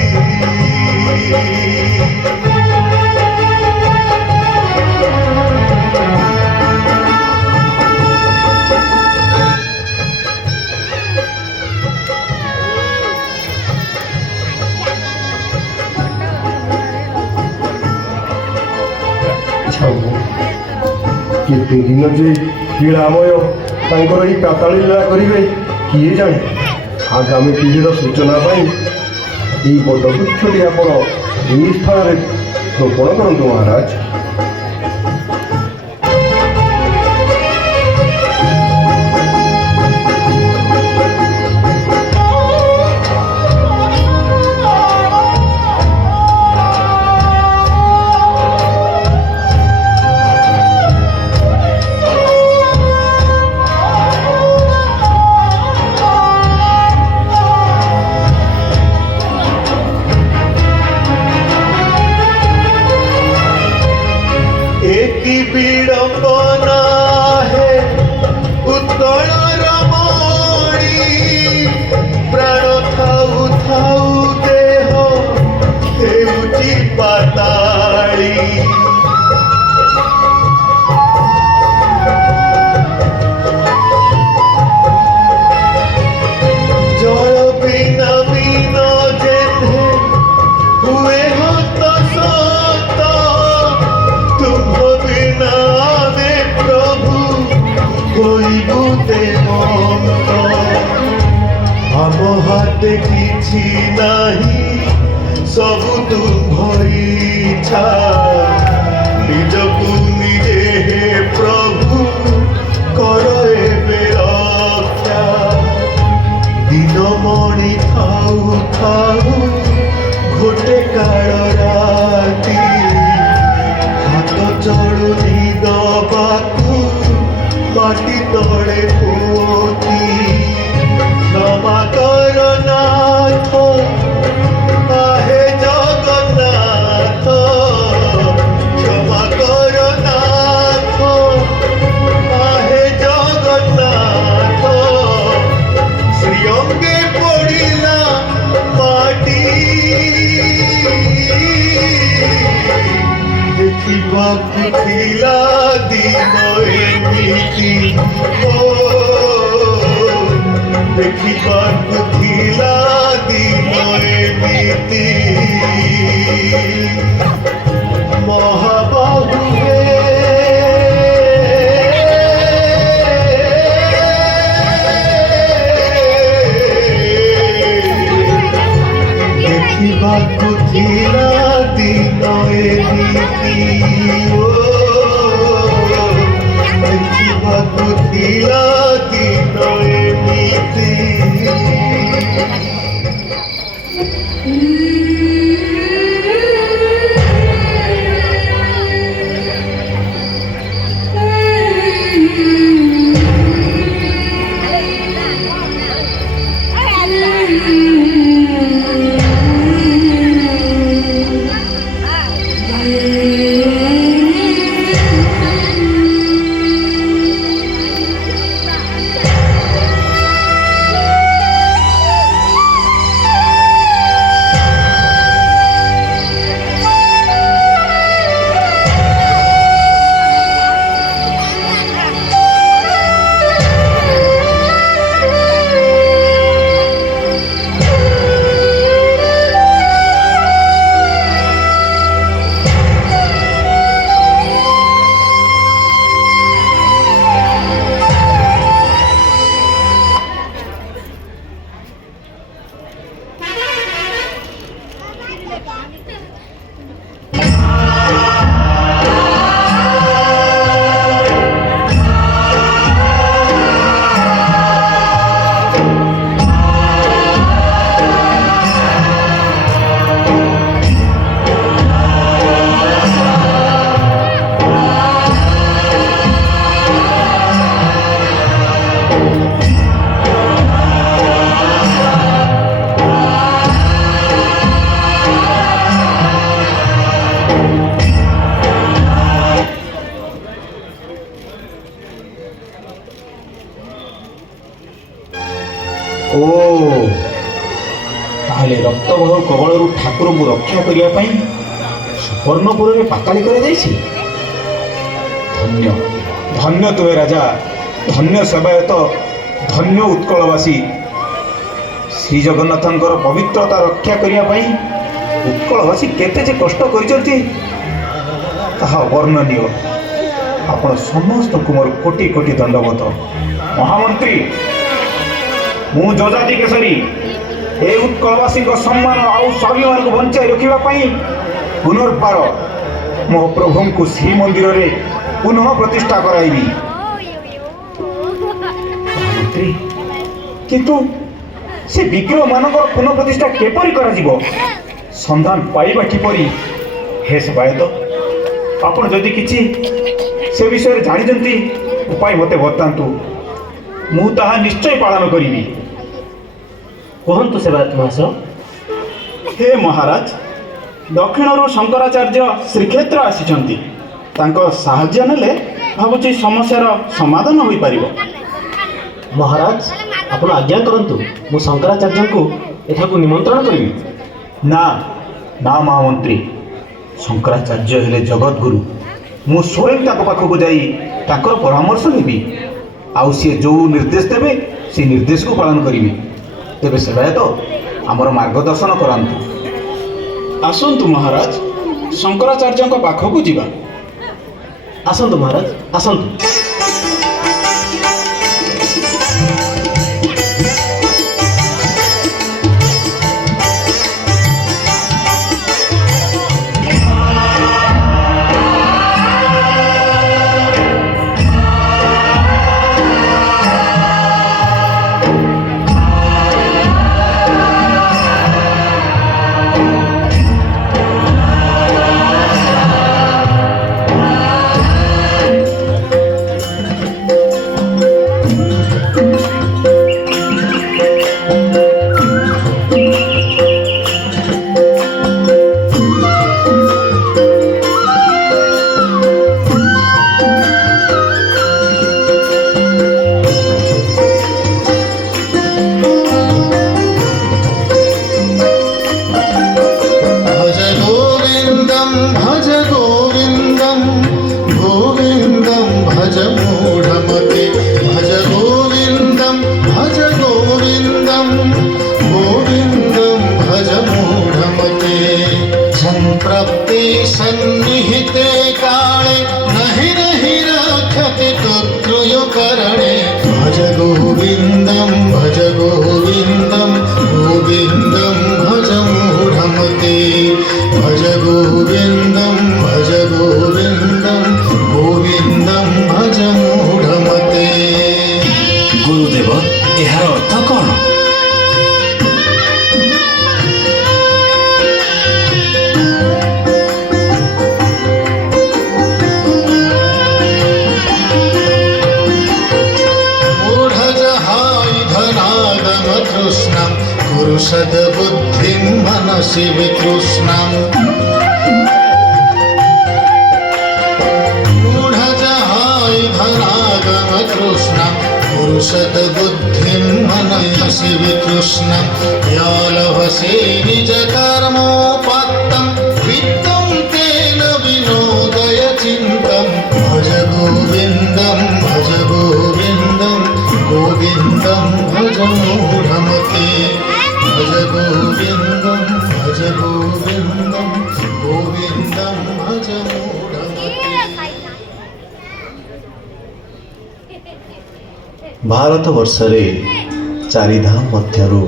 କେତେ ଦିନ ଯେ ଲୀଳାମୟ ତାଙ୍କର ଏହି ପାତାଳି ଲୀଳା କରିବେ କିଏ ଜାଣେ ଆଗାମୀ ପିଢ଼ିର ସୂଚନା ପାଇଁ ଏହି ବଟବୃକ୍ଷଟି ଆପଣ ଏହି ସ୍ଥାନରେ ରୋପଣ କରନ୍ତୁ ମହାରାଜ। एकी विडंबना है उत्कल रमणी प्राण थाऊ थाऊ देह हेउची पाताळी जल बिना बिन जेथे हुए हत सत तुम बिना में प्रभु कोई बुते मत ଆମ ହାତେ କିଛି ନାହିଁ ସବୁ ତୁମ୍ଭ ଇଚ୍ଛା ନିଜକୁ ନିଜେ ହେ ପ୍ରଭୁ କର ଏବେ ରକ୍ଷା ଦିନମଣି ଥାଉ ଥାଉ ଗୋଟେ କାଳ ରାତି ହାତ ଚଳୁନି ଦବାକୁ ମାଟି ତଳେ ପୋତି ক্ষমা কর নাথ আহে জগন্নাথ ক্ষমা কর নাথ আহে জগন্নাথ শ্রীঅঙ্গে পড়িলা মাটি দেখিବାକୁ ଥିଲା ଦିନ ଏମିତି ଦେଖିବାକୁ ଥିଲା ଦିନ ଏମିତି ମହାବାହୁ ହେ ଦେଖିବାକୁ ଥିଲା ଦିନ ଏମିତି ଦେଖିବାକୁ ଥିଲା ଦିନ ଏମିତି ଓ ତାହେଲେ ରକ୍ତବହ କବଳରୁ ଠାକୁରଙ୍କୁ ରକ୍ଷା କରିବା ପାଇଁ ସୁବର୍ଣ୍ଣପୁରରେ ପାତାଳି କରାଯାଇଛି। ଧନ୍ୟ ଧନ୍ୟ ତୁମେ ରାଜା, ଧନ୍ୟ ସେବାୟତ, ଧନ୍ୟ ଉତ୍କଳବାସୀ। ଶ୍ରୀ ଜଗନ୍ନାଥଙ୍କର ପବିତ୍ରତା ରକ୍ଷା କରିବା ପାଇଁ ଉତ୍କଳବାସୀ କେତେ ଯେ କଷ୍ଟ କରିଛନ୍ତି ତାହା ଅବର୍ଣ୍ଣନୀୟ। ଆପଣ ସମସ୍ତଙ୍କୁ ମୋର କୋଟି କୋଟି ଦଣ୍ଡବତ। ମହାମନ୍ତ୍ରୀ, ମୁଁ ଯଜାତି କେଶରୀ ଏ ଉତ୍କଳବାସୀଙ୍କ ସମ୍ମାନ ଆଉ ସ୍ୱାଭିମାନକୁ ବଞ୍ଚାଇ ରଖିବା ପାଇଁ ପୁନର୍ବାର ମୋ ପ୍ରଭୁଙ୍କୁ ଶ୍ରୀମନ୍ଦିରରେ ପୁନଃ ପ୍ରତିଷ୍ଠା କରାଇବି। ମନ୍ତ୍ରୀ, କିନ୍ତୁ ସେ ବିଗ୍ରହମାନଙ୍କର ପୁନଃ ପ୍ରତିଷ୍ଠା କିପରି କରାଯିବ? ସନ୍ଧାନ ପାଇବା କିପରି? ହେ ସେବାୟତ, ଆପଣ ଯଦି କିଛି ସେ ବିଷୟରେ ଜାଣିଛନ୍ତି ଉପାୟ ମୋତେ ବତାନ୍ତୁ, ମୁଁ ତାହା ନିଶ୍ଚୟ ପାଳନ କରିବି। କୁହନ୍ତୁ ସେବାୟତ ମହାଶୟ। ହେ ମହାରାଜ, ଦକ୍ଷିଣରୁ ଶଙ୍କରାଚାର୍ଯ୍ୟ ଶ୍ରୀକ୍ଷେତ୍ର ଆସିଛନ୍ତି। ତାଙ୍କ ସାହାଯ୍ୟ ନେଲେ ଭାବୁଛି ସମସ୍ୟାର ସମାଧାନ ହୋଇପାରିବ। ମହାରାଜ, ଆପଣ ଆଜ୍ଞା କରନ୍ତୁ, ମୁଁ ଶଙ୍କରାଚାର୍ଯ୍ୟଙ୍କୁ ଏଠାକୁ ନିମନ୍ତ୍ରଣ କରିବି। ନା ନା ମହାମନ୍ତ୍ରୀ, ଶଙ୍କରାଚାର୍ଯ୍ୟ ହେଲେ ଜଗତଗୁରୁ। ମୁଁ ସ୍ୱୟଂ ତାଙ୍କ ପାଖକୁ ଯାଇ ତାଙ୍କର ପରାମର୍ଶ ନେବି, ଆଉ ସିଏ ଯେଉଁ ନିର୍ଦ୍ଦେଶ ଦେବେ ସେ ନିର୍ଦ୍ଦେଶକୁ ପାଳନ କରିବି। ତେବେ ସେବାୟତ ଆମର ମାର୍ଗଦର୍ଶନ କରାନ୍ତୁ। ଆସନ୍ତୁ ମହାରାଜ, ଶଙ୍କରାଚାର୍ଯ୍ୟଙ୍କ ପାଖକୁ ଯିବା। ଆସନ୍ତୁ ମହାରାଜ, ଆସନ୍ତୁ। सन्निहिते काले नहि नहि रक्षति तुत्रुयुकरणे भज गोविन्दं भज गोविन्दं गोविन्दं भज मूढमते भज गोविन्दं भज गोविन्दं गोविन्दं भज मूढमते। गुरुदेव एହାର अर्थ କ'ଣ? कुरु सद्बुद्धिं मनसि वितृष्णम् मूढजहाय धनागमतृष्णम् कुरु सद्बुद्धिं मनसि वितृष्णम् या लभसे निजकर्मोपत्तं वित्तं तेन विनोदय चिन्तं भज गोविन्दं भज गोविन्दं गोविन्दं भज मूढमते भज गोविन्दं भज गोविन्दं गोविन्दं भज मूढमते। भारत वर्षरे चारि धाम मध्यरु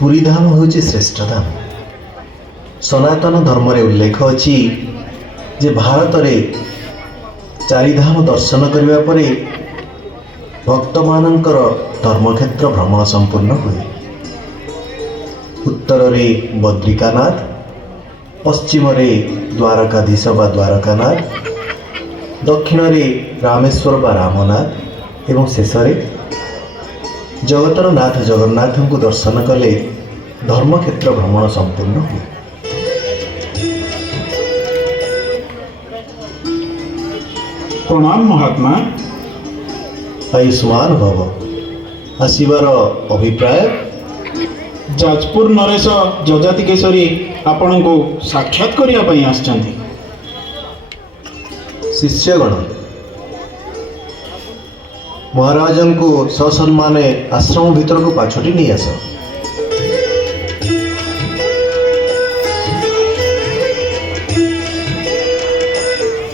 पुरी धाम होउछि श्रेष्ठ धाम। सनातन धर्म रे उल्लेख अछि जे भारत रे चारि धाम दर्शन करिबा परे भक्त मानकर धर्मक्षेत्र भ्रमण संपूर्ण हुए। उत्तर रे बद्रिकानाथ, पश्चिम रे द्वारकाधीश बा द्वारकानाथ, दक्षिण रे रामेश्वर बा रामनाथ एवं शेष रे जगतर नाथ जगन्नाथ को दर्शन कले धर्मक्षेत्र भ्रमण संपूर्ण हुए। प्रणाम महात्मा। आयुष्मान भव। आसिबार अभिप्राय? जाजपुर नरेश जजाति केशरी आपण को साक्षात करिया पई आछंती। शिष्यगण महाराजन को ससम्मान आश्रम भीतर को पाछटी नहीं आस।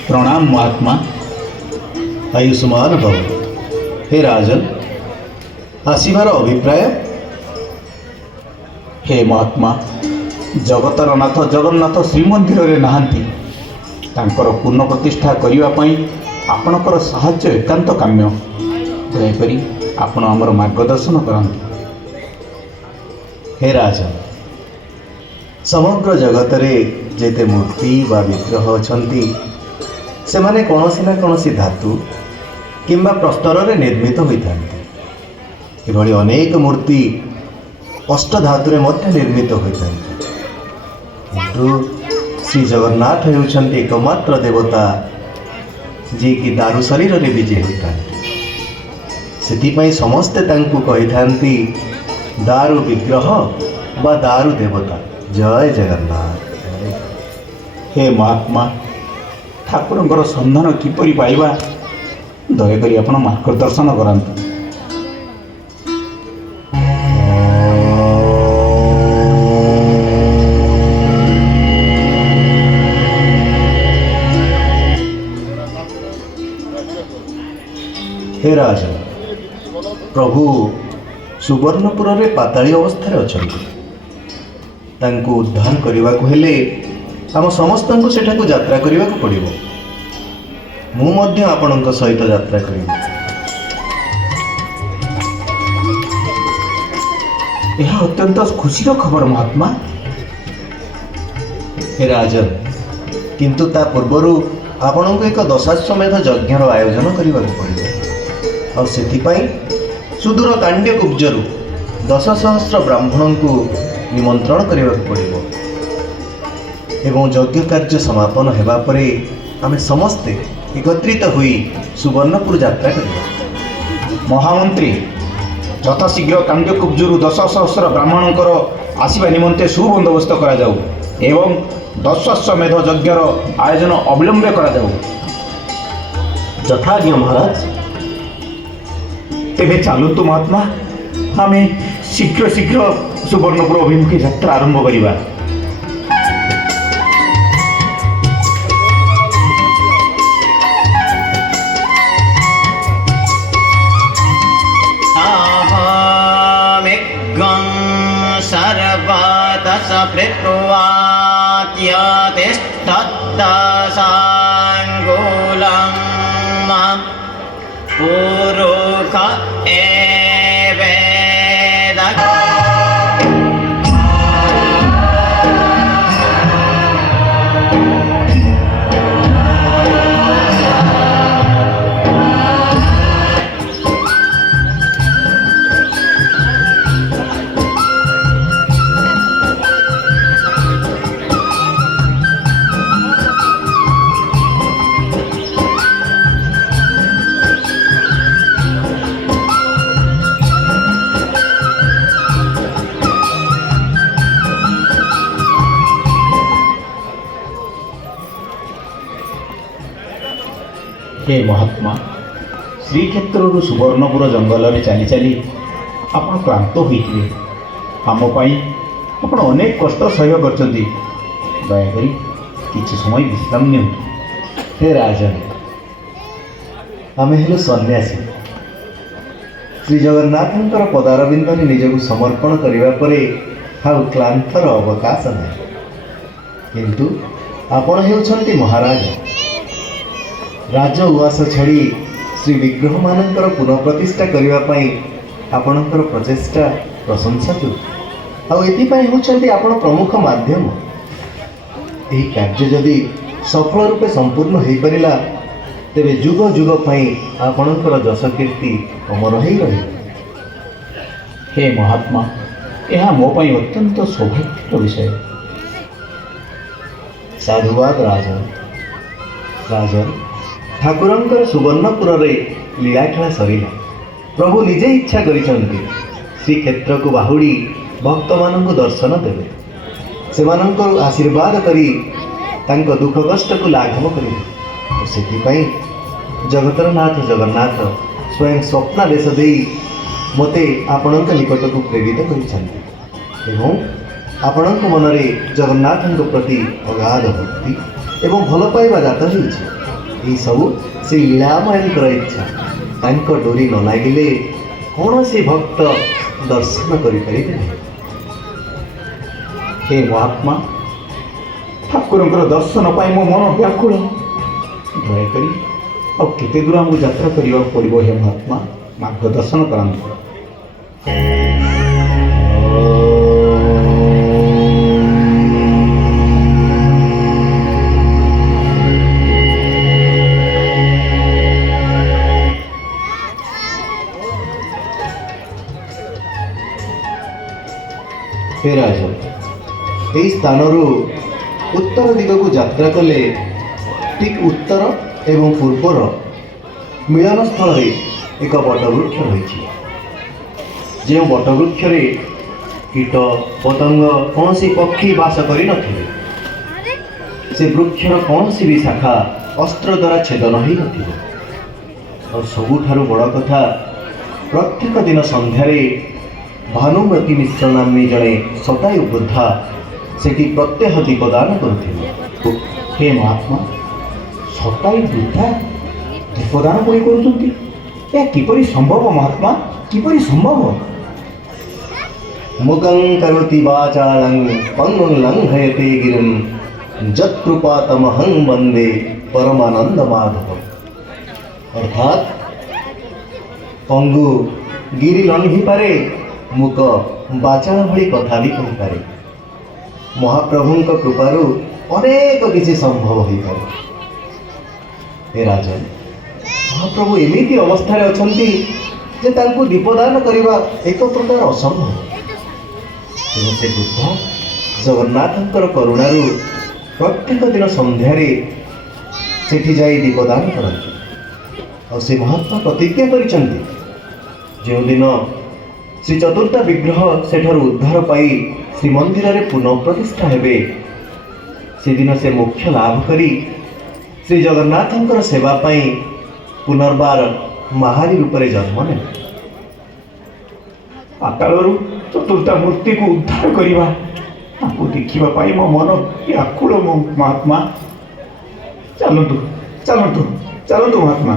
प्रणाम महात्मा। आयुष्मान भव। हे राजन, आसिबार अभिप्राय? हे महात्मा, जगतर नाथ जगन्नाथ श्रीमंदिर रे नहांती। तांकर पुनः प्रतिष्ठा करिवा पई आपणकर साहाय्य एकांत काम्य। दयाकरी आपण आमर मार्गदर्शन करंतु। हे राजन, समग्र जगत रे जेते मूर्ति बा विग्रह अछंती से माने कौनसी ना कौनसी धातु किंबा प्रस्तर रे निर्मित होइथांती। एभली अनेक मूर्ति अष्ट धातु रे मध्य निर्मित होइथांती। किंतु श्री जगन्नाथ हेउछंती एकमात्र देवता जे कि दारु शरीर रे विजय होइथांती। सेथिपई समस्ते तांकु कहिथांती दारु विग्रह बा दारु देवता। जय जगन्नाथ। हे महात्मा, ठाकुरଙ୍କର ସନ୍ଧାନ କିପରି ପାଇବା ଦୟାକରି ଆପଣ ମାର୍ଗଦର୍ଶନ କରନ୍ତୁ। हे राजन, प्रभु सुवर्णपुर रे पाताली अवस्था अछंती। तांको उद्धार करने को हेले आम समस्त को सेठाକୁ यात्रा करने को पड़िबो। मु मध्य आपणक सहित यात्रा करिबि। यह अत्यंत खुशीर खबर महात्मा। हे राजन, किंतु ता पूर्वरु आपणक एक दशाश्वमेध यज्ञर आयोजन करने को पड़िबो। और सेथिपाई सुदूर कांड्य कुब्जरु 10,000 ब्राह्मण को निमंत्रण करने को पड़िबो। एवं यज्ञ कार्य समापन हेबा परे आमे समस्ते एकत्रित हुई सुवर्णपुर यात्रा करिबा। महामंत्री, यथाशीघ्र कांड्यकुब्जरू 10,000 ब्राह्मणଙ୍କର आसवा निमंते सुबंदोबस्त करा जाऊ एवं 10,000 यज्ञर आयोजन अविलंबे करा जाऊ। यथाज्ञ महाराज। तेबे चलतु महात्मा, आमे शीघ्र शीघ्र सुवर्णपुर अभिमुखी यात्रा आरंभ करिबा। कृत्वात्यतिष्ठत्तसाङ्गुलं पुरुष एवेद हे महात्मा श्रीक्षेत्रରୁ ସୁବର୍ଣ୍ଣପୁର ଜଙ୍ଗଲରେ ଚାଲି ଚାଲି ଆପଣ କ୍ଳାନ୍ତ ହୋଇଥିବେ। ଆମ ପାଇଁ ଆପଣ ଅନେକ କଷ୍ଟ ସହ୍ୟ କରିଛନ୍ତି। ଦୟାକରି କିଛି ସମୟ ବିଶ୍ରାମ ନିଅନ୍ତୁ। ହେ ରାଜନ, ଆମେ ହେଲୁ ସନ୍ନ୍ୟାସୀ। ଶ୍ରୀ ଜଗନ୍ନାଥଙ୍କର ପଦାରବିନ୍ଦରେ ନିଜକୁ ସମର୍ପଣ କରିବା ପରେ ଆଉ କ୍ଳାନ୍ତର ଅବକାଶ ନାହିଁ। କିନ୍ତୁ ଆପଣ ହେଉଛନ୍ତି ମହାରାଜ। ରାଜ ଉଆସ ଛାଡ଼ି ଶ୍ରୀ ବିଗ୍ରହମାନଙ୍କର ପୁନଃପ୍ରତିଷ୍ଠା କରିବା ପାଇଁ ଆପଣଙ୍କର ପ୍ରଚେଷ୍ଟା ପ୍ରଶଂସାଯୋଗ୍ୟ। ଆଉ ଏଥିପାଇଁ ହେଉଛନ୍ତି ଆପଣ ପ୍ରମୁଖ ମାଧ୍ୟମ। ଏହି କାର୍ଯ୍ୟ ଯଦି ସଫଳ ରୂପେ ସମ୍ପୂର୍ଣ୍ଣ ହୋଇପାରିଲା ତେବେ ଯୁଗ ଯୁଗ ପାଇଁ ଆପଣଙ୍କର ଯଶ କୀର୍ତ୍ତି ଅମର ହୋଇ ରହିବ। ହେ ମହାତ୍ମା, ଏହା ମୋ ପାଇଁ ଅତ୍ୟନ୍ତ ସୌଭାଗ୍ୟର ବିଷୟ। ସାଧୁବାଦ ରାଜନ। ରାଜନ, ଠାକୁରଙ୍କର ସୁବର୍ଣ୍ଣପୁରରେ ଲୀଳାଖେଳା ସରିଲା। ପ୍ରଭୁ ନିଜେ ଇଚ୍ଛା କରିଛନ୍ତି ଶ୍ରୀକ୍ଷେତ୍ରକୁ ବାହୁଡ଼ି ଭକ୍ତମାନଙ୍କୁ ଦର୍ଶନ ଦେବେ। ସେମାନଙ୍କର ଆଶୀର୍ବାଦ କରି ତାଙ୍କ ଦୁଃଖ କଷ୍ଟକୁ ଲାଘବ କରିବେ। ଓ ସେଥିପାଇଁ ଜଗତର ନାଥ ଜଗନ୍ନାଥ ସ୍ୱୟଂ ସ୍ୱପ୍ନାଦେଶ ଦେଇ ମୋତେ ଆପଣଙ୍କ ନିକଟକୁ ପ୍ରେରିତ କରିଛନ୍ତି ଏବଂ ଆପଣଙ୍କ ମନରେ ଜଗନ୍ନାଥଙ୍କ ପ୍ରତି ଅଗାଧ ଭକ୍ତି ଏବଂ ଭଲ ପାଇବା ଜାତ ହେଉଛି। ଏହିସବୁ ସେ ଲୀଳାମୟଙ୍କର ଇଚ୍ଛା। ତାଙ୍କ ଡୋରି ନ ଲାଗିଲେ କୌଣସି ଭକ୍ତ ଦର୍ଶନ କରିପାରିବେ ନାହିଁ। ହେ ମହାତ୍ମା, ଠାକୁରଙ୍କର ଦର୍ଶନ ପାଇଁ ମୋ ମନ ବ୍ୟାକୁଳ। ଦୟାକରି ଆଉ କେତେ ଦୂର ଆମକୁ ଯାତ୍ରା କରିବାକୁ ପଡ଼ିବ? ହେ ମହାତ୍ମା, ମାର୍ଗଦର୍ଶନ କରନ୍ତୁ। ହେ ରାଜ, ଏହି ସ୍ଥାନରୁ ଉତ୍ତର ଦିଗକୁ ଯାତ୍ରା କଲେ ଠିକ୍ ଉତ୍ତର ଏବଂ ପୂର୍ବର ମିଳନ ସ୍ଥଳରେ ଏକ ବଟବୃକ୍ଷ ରହିଛି। ଯେଉଁ ବଟବୃକ୍ଷରେ କୀଟ ପତଙ୍ଗ କୌଣସି ପକ୍ଷୀ ବାସ କରିନଥିବେ। ସେ ବୃକ୍ଷର କୌଣସି ବି ଶାଖା ଅସ୍ତ୍ର ଦ୍ୱାରା ଛେଦନ ହୋଇନଥିବ। ଆଉ ସବୁଠାରୁ ବଡ଼ କଥା, ପ୍ରତ୍ୟେକ ଦିନ ସନ୍ଧ୍ୟାରେ ଭାନୁମତୀ ମିଶ୍ର ନାମ୍ନୀ ଜଣେ ଶତାୟୁ ବୃଦ୍ଧା ସେଠି ପ୍ରତ୍ୟହ ଦୀପଦାନ କରୁଥିଲେ। ହେ ମହାତ୍ମା, ଶତାୟୁ ବୃଦ୍ଧା ଦୀପଦାନ କରି କରୁଛନ୍ତି? ଏହା କିପରି ସମ୍ଭବ ମହାତ୍ମା? କିପରି ସମ୍ଭବ? ମୁଗଂ କରୋତି ବାଚାଳଂ ପଙ୍ଗୁଂ ଲଙ୍ଘୟତେ ଗିରିଂ ଯତ୍କୃପାତମହଂ ବନ୍ଦେ ପରମାନନ୍ଦ ମାଧବ। ଅର୍ଥାତ୍ ପଙ୍ଗୁ ଗିରି ଲଙ୍ଘିପାରେ, ମୁକ ବାଚାଳ ଭଳି କଥା ବି କହିପାରେ। ମହାପ୍ରଭୁଙ୍କ କୃପାରୁ ଅନେକ କିଛି ସମ୍ଭବ ହୋଇପାରେ। ହେ ରାଜନ, ମହାପ୍ରଭୁ ଏମିତି ଅବସ୍ଥାରେ ଅଛନ୍ତି ଯେ ତାଙ୍କୁ ଦୀପଦାନ କରିବା ଏକ ପ୍ରକାର ଅସମ୍ଭବ। ତେଣୁ ସେ ବୃଦ୍ଧ ଜଗନ୍ନାଥଙ୍କର କରୁଣାରୁ ପ୍ରତ୍ୟେକ ଦିନ ସନ୍ଧ୍ୟାରେ ସେଠି ଯାଇ ଦୀପଦାନ କରନ୍ତି। ଆଉ ସେ ମହାତ୍ମା ପ୍ରତିଜ୍ଞା କରିଛନ୍ତି ଯେଉଁଦିନ ଶ୍ରୀ ଚତୁର୍ଥା ବିଗ୍ରହ ସେଠାରୁ ଉଦ୍ଧାର ପାଇ ଶ୍ରୀମନ୍ଦିରରେ ପୁନଃପ୍ରତିଷ୍ଠା ହେବେ, ସେଦିନ ସେ ମୋକ୍ଷ ଲାଭ କରି ଶ୍ରୀ ଜଗନ୍ନାଥଙ୍କର ସେବା ପାଇଁ ପୁନର୍ବାର ମାହାରୀ ରୂପରେ ଜନ୍ମ ନେବେ। ପାତାଳରୁ ଚତୁର୍ଥା ମୂର୍ତ୍ତିକୁ ଉଦ୍ଧାର କରିବା, ତାଙ୍କୁ ଦେଖିବା ପାଇଁ ମୋ ମନ ବ୍ୟାକୁଳ। ମହାତ୍ମା, ଚାଲନ୍ତୁ ଚାଲନ୍ତୁ ଚାଲନ୍ତୁ ମହାତ୍ମା।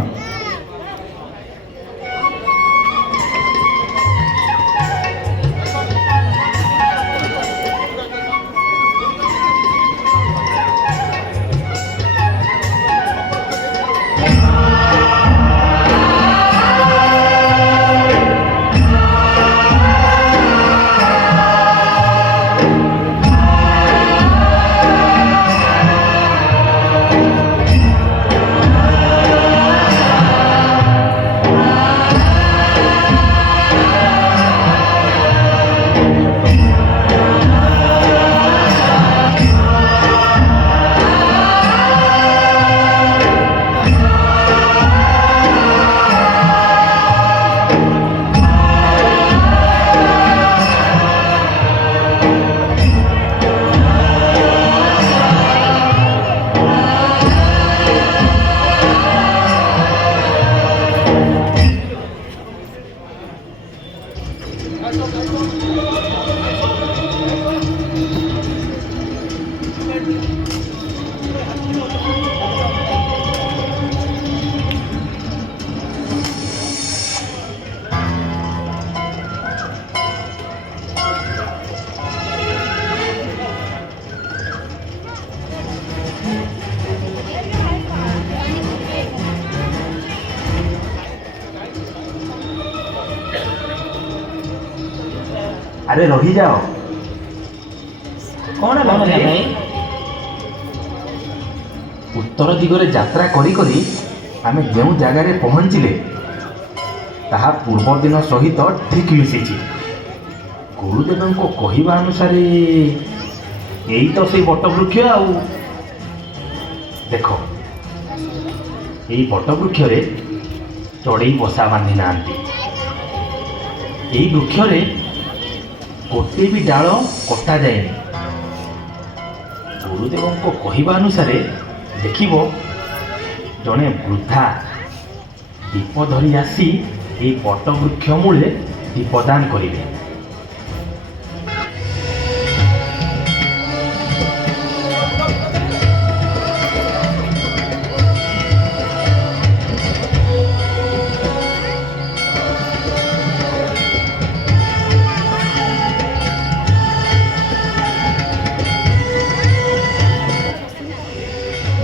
ଆରେ ରହିଯାଅ। କଣ ହେଲା ଭାଇ? ଉତ୍ତର ଦିଗରେ ଯାତ୍ରା କରି କରି ଆମେ ଯେଉଁ ଜାଗାରେ ପହଞ୍ଚିଲେ ତାହା ପୂର୍ବ ଦିନ ସହିତ ଠିକ୍ ମିଶିଛି। ଗୁରୁଦେବଙ୍କ କହିବା ଅନୁସାରେ ଏଇ ତ ସେଇ ବଟବୃକ୍ଷ ଆଉ। ଦେଖ, ଏଇ ବଟବୃକ୍ଷରେ ଚଢ଼େଇ ବସା ବାନ୍ଧି ନାହାନ୍ତି। ଏଇ ବୃକ୍ଷରେ ଗୋଟିଏ ବି ଡାଳ କଟା ଯାଏନି। ଗୁରୁଦେବଙ୍କ କହିବା ଅନୁସାରେ ଦେଖିବ ଜଣେ ବୃଦ୍ଧା ଦୀପ ଧରି ଆସି ଏଇ ବଟବୃକ୍ଷ ମୂଳେ ଦୀପଦାନ କରିବେ।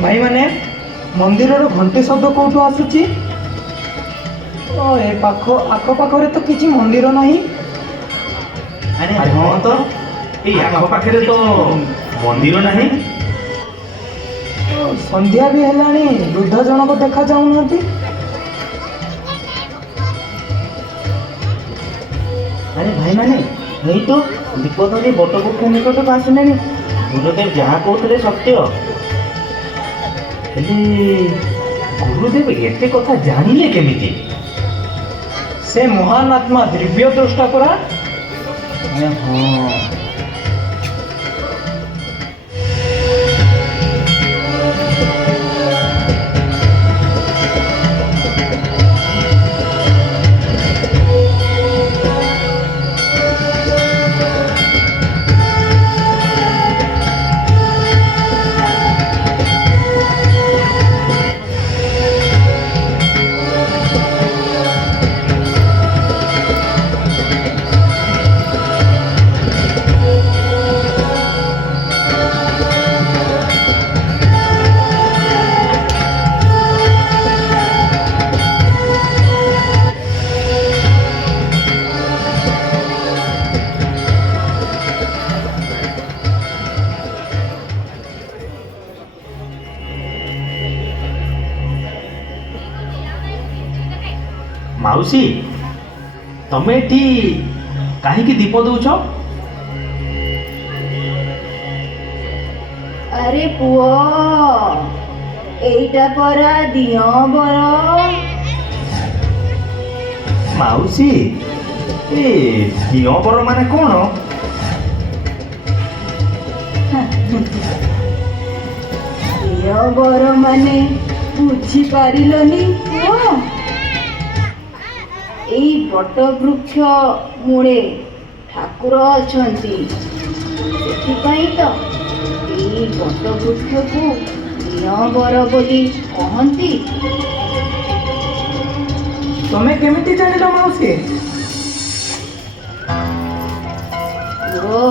ଭାଇମାନେ, ମନ୍ଦିରର ଘଣ୍ଟି ଶବ୍ଦ କୋଉଠୁ ଆସୁଛି? ଏ ଆଖପାଖରେ ତ କିଛି ମନ୍ଦିର ନାହିଁ। ଆରେ ହଁ ତ, ଏଇ ଆଖପାଖରେ ତ ମନ୍ଦିର ନାହିଁ। ସନ୍ଧ୍ୟା ବି ହେଲାଣି, ବୃଦ୍ଧ ଜଣକ ଦେଖା ଯାଉନାହାନ୍ତି। ଆରେ ଭାଇମାନେ, ଏଇ ତ ଦୀପ ଧରି ବଟବୃକ୍ଷ ନିକଟକୁ ଆସିଲେଣି। ଗୁରୁଦେବ ଯାହା କହୁଥିଲେ ସତ୍ୟ। ହେଲେ ଗୁରୁଦେବ ଏତେ କଥା ଜାଣିଲେ କେମିତି? ସେ ମହାନ ଆତ୍ମା ଦିବ୍ୟ ଦ୍ରଷ୍ଟା ପରା। ହଁ, ମାଉସୀ, ତମେ ଏଠି କାହିଁକି ଦୀପ ଦଉଛ? ଆରେ ପୁଅ, ଏଇଟା ପରା ଦିଅଁବର। ମାଉସୀ, ଏ ଦିଅଁବର ମାନେ କଣ? ଦିଅଁବର ମାନେ ବୁଝିପାରିଲନି ପୁଅ? ଏଇ ବଟବୃକ୍ଷ ମୂଳେ ଠାକୁର ଅଛନ୍ତି। ସେଥିପାଇଁ ତ ଏଇ ବଟବୃକ୍ଷକୁ ଦିଅଁବର ବୋଲି କହନ୍ତି। ତମେ କେମିତି ଜାଣିଲ ମାଉସୀ? ପୁଅ,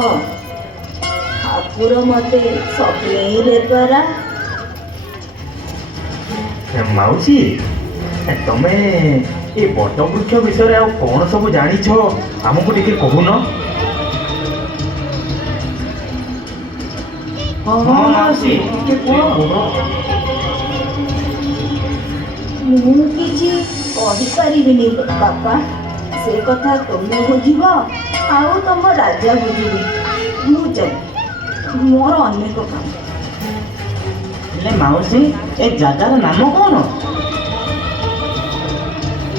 ଠାକୁର ମତେ ସପନେଇଲେ ପରା। ମାଉସୀ, ତମେ ଏ ବଟବୃକ୍ଷ ବିଷୟରେ ଆଉ କଣ ସବୁ ଜାଣିଛ ଆମକୁ ଟିକେ କହୁନ? ହଁ ମାଉସୀ, ମୁଁ କିଛି କହିପାରିବିନି ବାପା। ସେ କଥା ତମେ ବୁଝିବ ଆଉ ତମ ରାଜା ବୁଝିବେ। ମୁଁ ଯାଏ, ମୋର ଅନେକ କାମ। ହେଲେ ମାଉସୀ, ଏ ଜାଗାର ନାମ କଣ?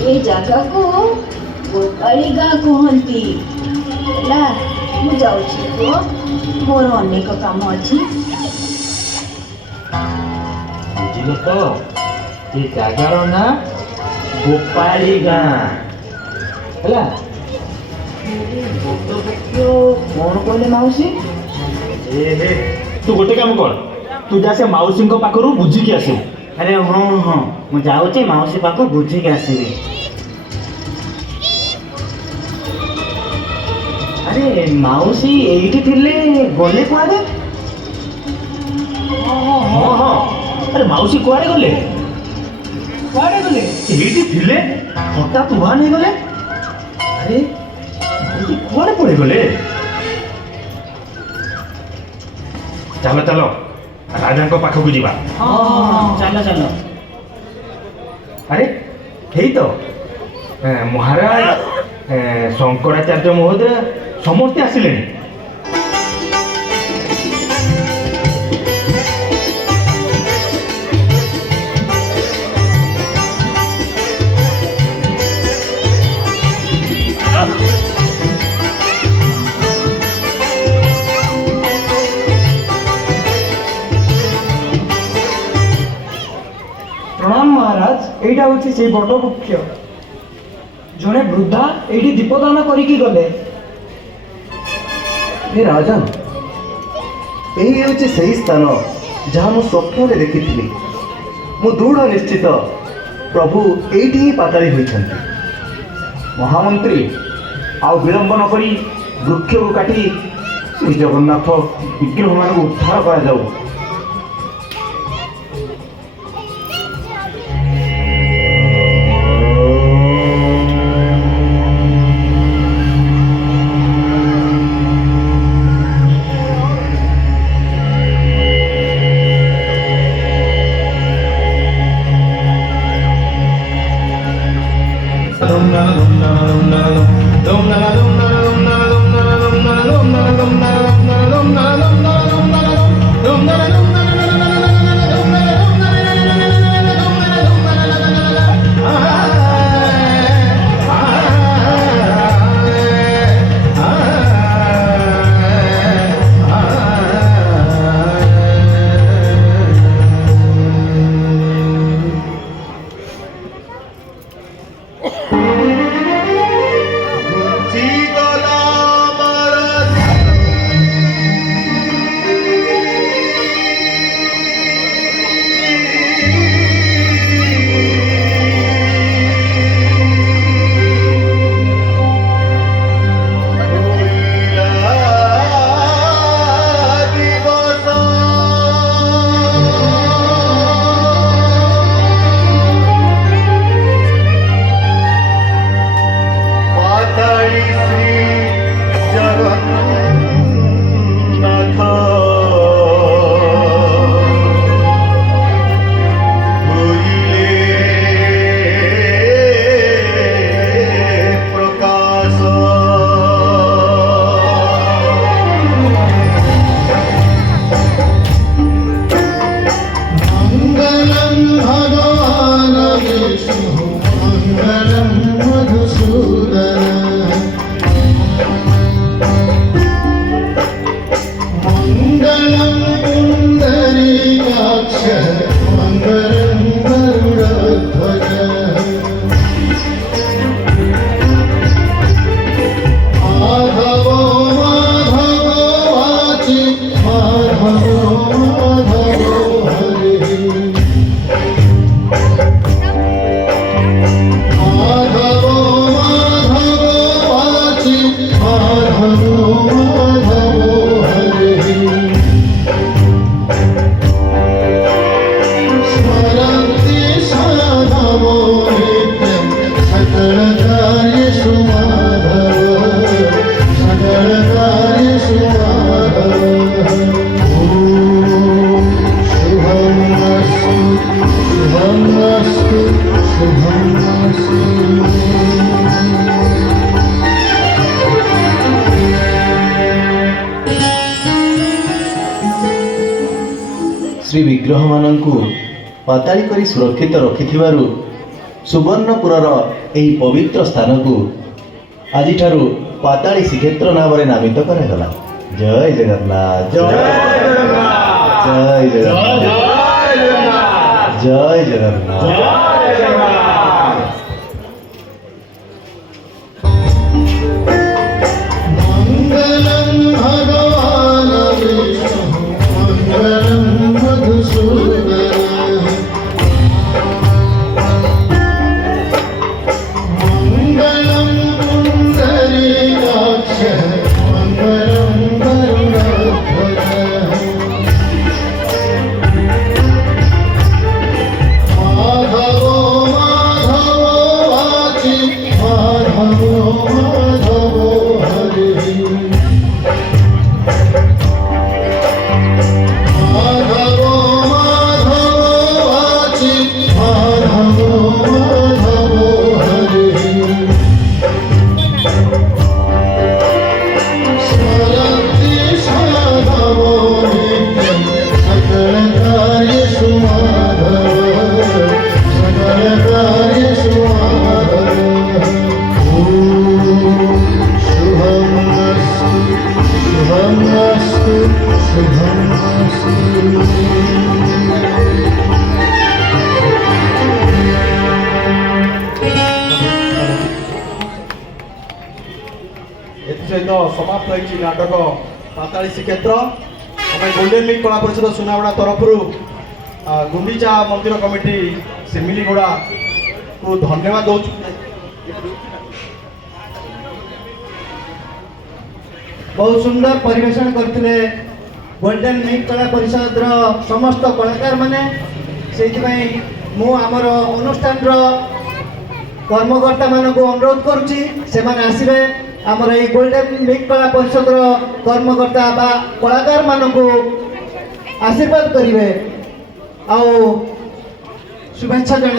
ଏ ଜାଗାକୁ ଗୋପାଳି ଗାଁ କୁହନ୍ତି। ହେଲା, ମୁଁ ଯାଉଛି ପୁଅ, ମୋର ଅନେକ କାମ ଅଛି। ବୁଝିଲ ତ, ଏ ଜାଗାର ନାଁ ଗୋପାଳି ଗାଁ। ହେଲା, କ'ଣ କହିଲେ ମାଉସୀ? ତୁ ଗୋଟେ କାମ କର, ତୁ ଯା ସେ ମାଉସୀଙ୍କ ପାଖରୁ ବୁଝିକି ଆସିବୁ। ଆରେ ହଁ ହଁ, ମୁଁ ଯାଉଛି ମାଉସୀ ପାଖକୁ ବୁଝିକି ଆସିବି। ଆରେ ମାଉସୀ ଏଇଠି ଥିଲେ, ଗଲେ କୁଆଡ଼େ? ହଁ ହଁ, ଆରେ ମାଉସୀ କୁଆଡ଼େ ଗଲେ? କୁଆଡ଼େ ଗଲେ? ଏଇଠି ଥିଲେ, ହଠାତ୍ ଉଭାନ ହେଇଗଲେ। ଆରେ ମାଉସୀ କୁଆଡ଼େ ପଳେଇଗଲେ? ଚାଲ ଚାଲ, ରାଜାଙ୍କ ପାଖକୁ ଯିବା। ଚାଲ ଚାଲ। ଆରେ ହେଇ ତ ମହାରାଜ, ଶଙ୍କରାଚାର୍ଯ୍ୟ ମହୋଦୟ ସମସ୍ତେ ଆସିଲେଣି। ପ୍ରଣାମ ମହାରାଜ, ଏଇଟା ହେଉଛି ସେଇ ବଟ ବୃକ୍ଷ। ଜଣେ ବୃଦ୍ଧା ଏଇଠି ଦୀପଦାନ କରିକି ଗଲେ। ହେ ରାଜନ, ଏହି ହେଉଛି ସେହି ସ୍ଥାନ ଯାହା ମୁଁ ସ୍ୱପ୍ନରେ ଦେଖିଥିଲି। ମୁଁ ଦୃଢ଼ ନିଶ୍ଚିତ ପ୍ରଭୁ ଏଇଠି ହିଁ ପାତାଳି ହୋଇଛନ୍ତି। ମହାମନ୍ତ୍ରୀ, ଆଉ ବିଳମ୍ବ ନ କରି ବୃକ୍ଷକୁ କାଟି ଶ୍ରୀ ଜଗନ୍ନାଥ ବିଗ୍ରହମାନଙ୍କୁ ଉଦ୍ଧାର କରାଯାଉ। ଶ୍ରୀ ବିଗ୍ରହମାନଙ୍କୁ ପାତାଳି କରି ସୁରକ୍ଷିତ ରଖିଥିବାରୁ ସୁବର୍ଣ୍ଣପୁରର ଏହି ପବିତ୍ର ସ୍ଥାନକୁ ଆଜିଠାରୁ ପାତାଳି ଶ୍ରୀକ୍ଷେତ୍ର ନାମରେ ନାମିତ କରାଗଲା। ଜୟ ଜଗନ୍ନାଥ, ଜୟ ଜଗନ୍ନାଥ, ଜୟ ଜଗନ୍ନାଥ, ଜୟ ଜଗନ୍ନାଥ। ଏଥିସହିତ ସମାପ୍ତ ହୋଇଛି ନାଟକ ପାତାଳି ଶ୍ରୀକ୍ଷେତ୍ର। ଆମେ ଗୋଲ୍ଡେନ ଲିଗ୍ କଳା ପରିଷଦ ସୁନାବେଡ଼ା ତରଫରୁ ଗୁଣ୍ଡିଚା ମନ୍ଦିର କମିଟି ସିମିଲିଗୁଡ଼ାକୁ ଧନ୍ୟବାଦ ଦେଉଛୁ। ବହୁତ ସୁନ୍ଦର ପରିବେଷଣ କରିଥିଲେ ଗୋଲ୍ଡେନ ଲିଗ୍ କଳା ପରିଷଦର ସମସ୍ତ କଳାକାରମାନେ। ସେଇଥିପାଇଁ ମୁଁ ଆମର ଅନୁଷ୍ଠାନର କର୍ମକର୍ତ୍ତାମାନଙ୍କୁ ଅନୁରୋଧ କରୁଛି ସେମାନେ ଆସିବେ ଆମର ଏଇ ଗୋଲ୍ଡେନ ଲିଗ୍ କଳା ପରିଷଦର କର୍ମକର୍ତ୍ତା ବା କଳାକାରମାନଙ୍କୁ ଆଶୀର୍ବାଦ କରିବେ ଆଉ शुभेच्छा।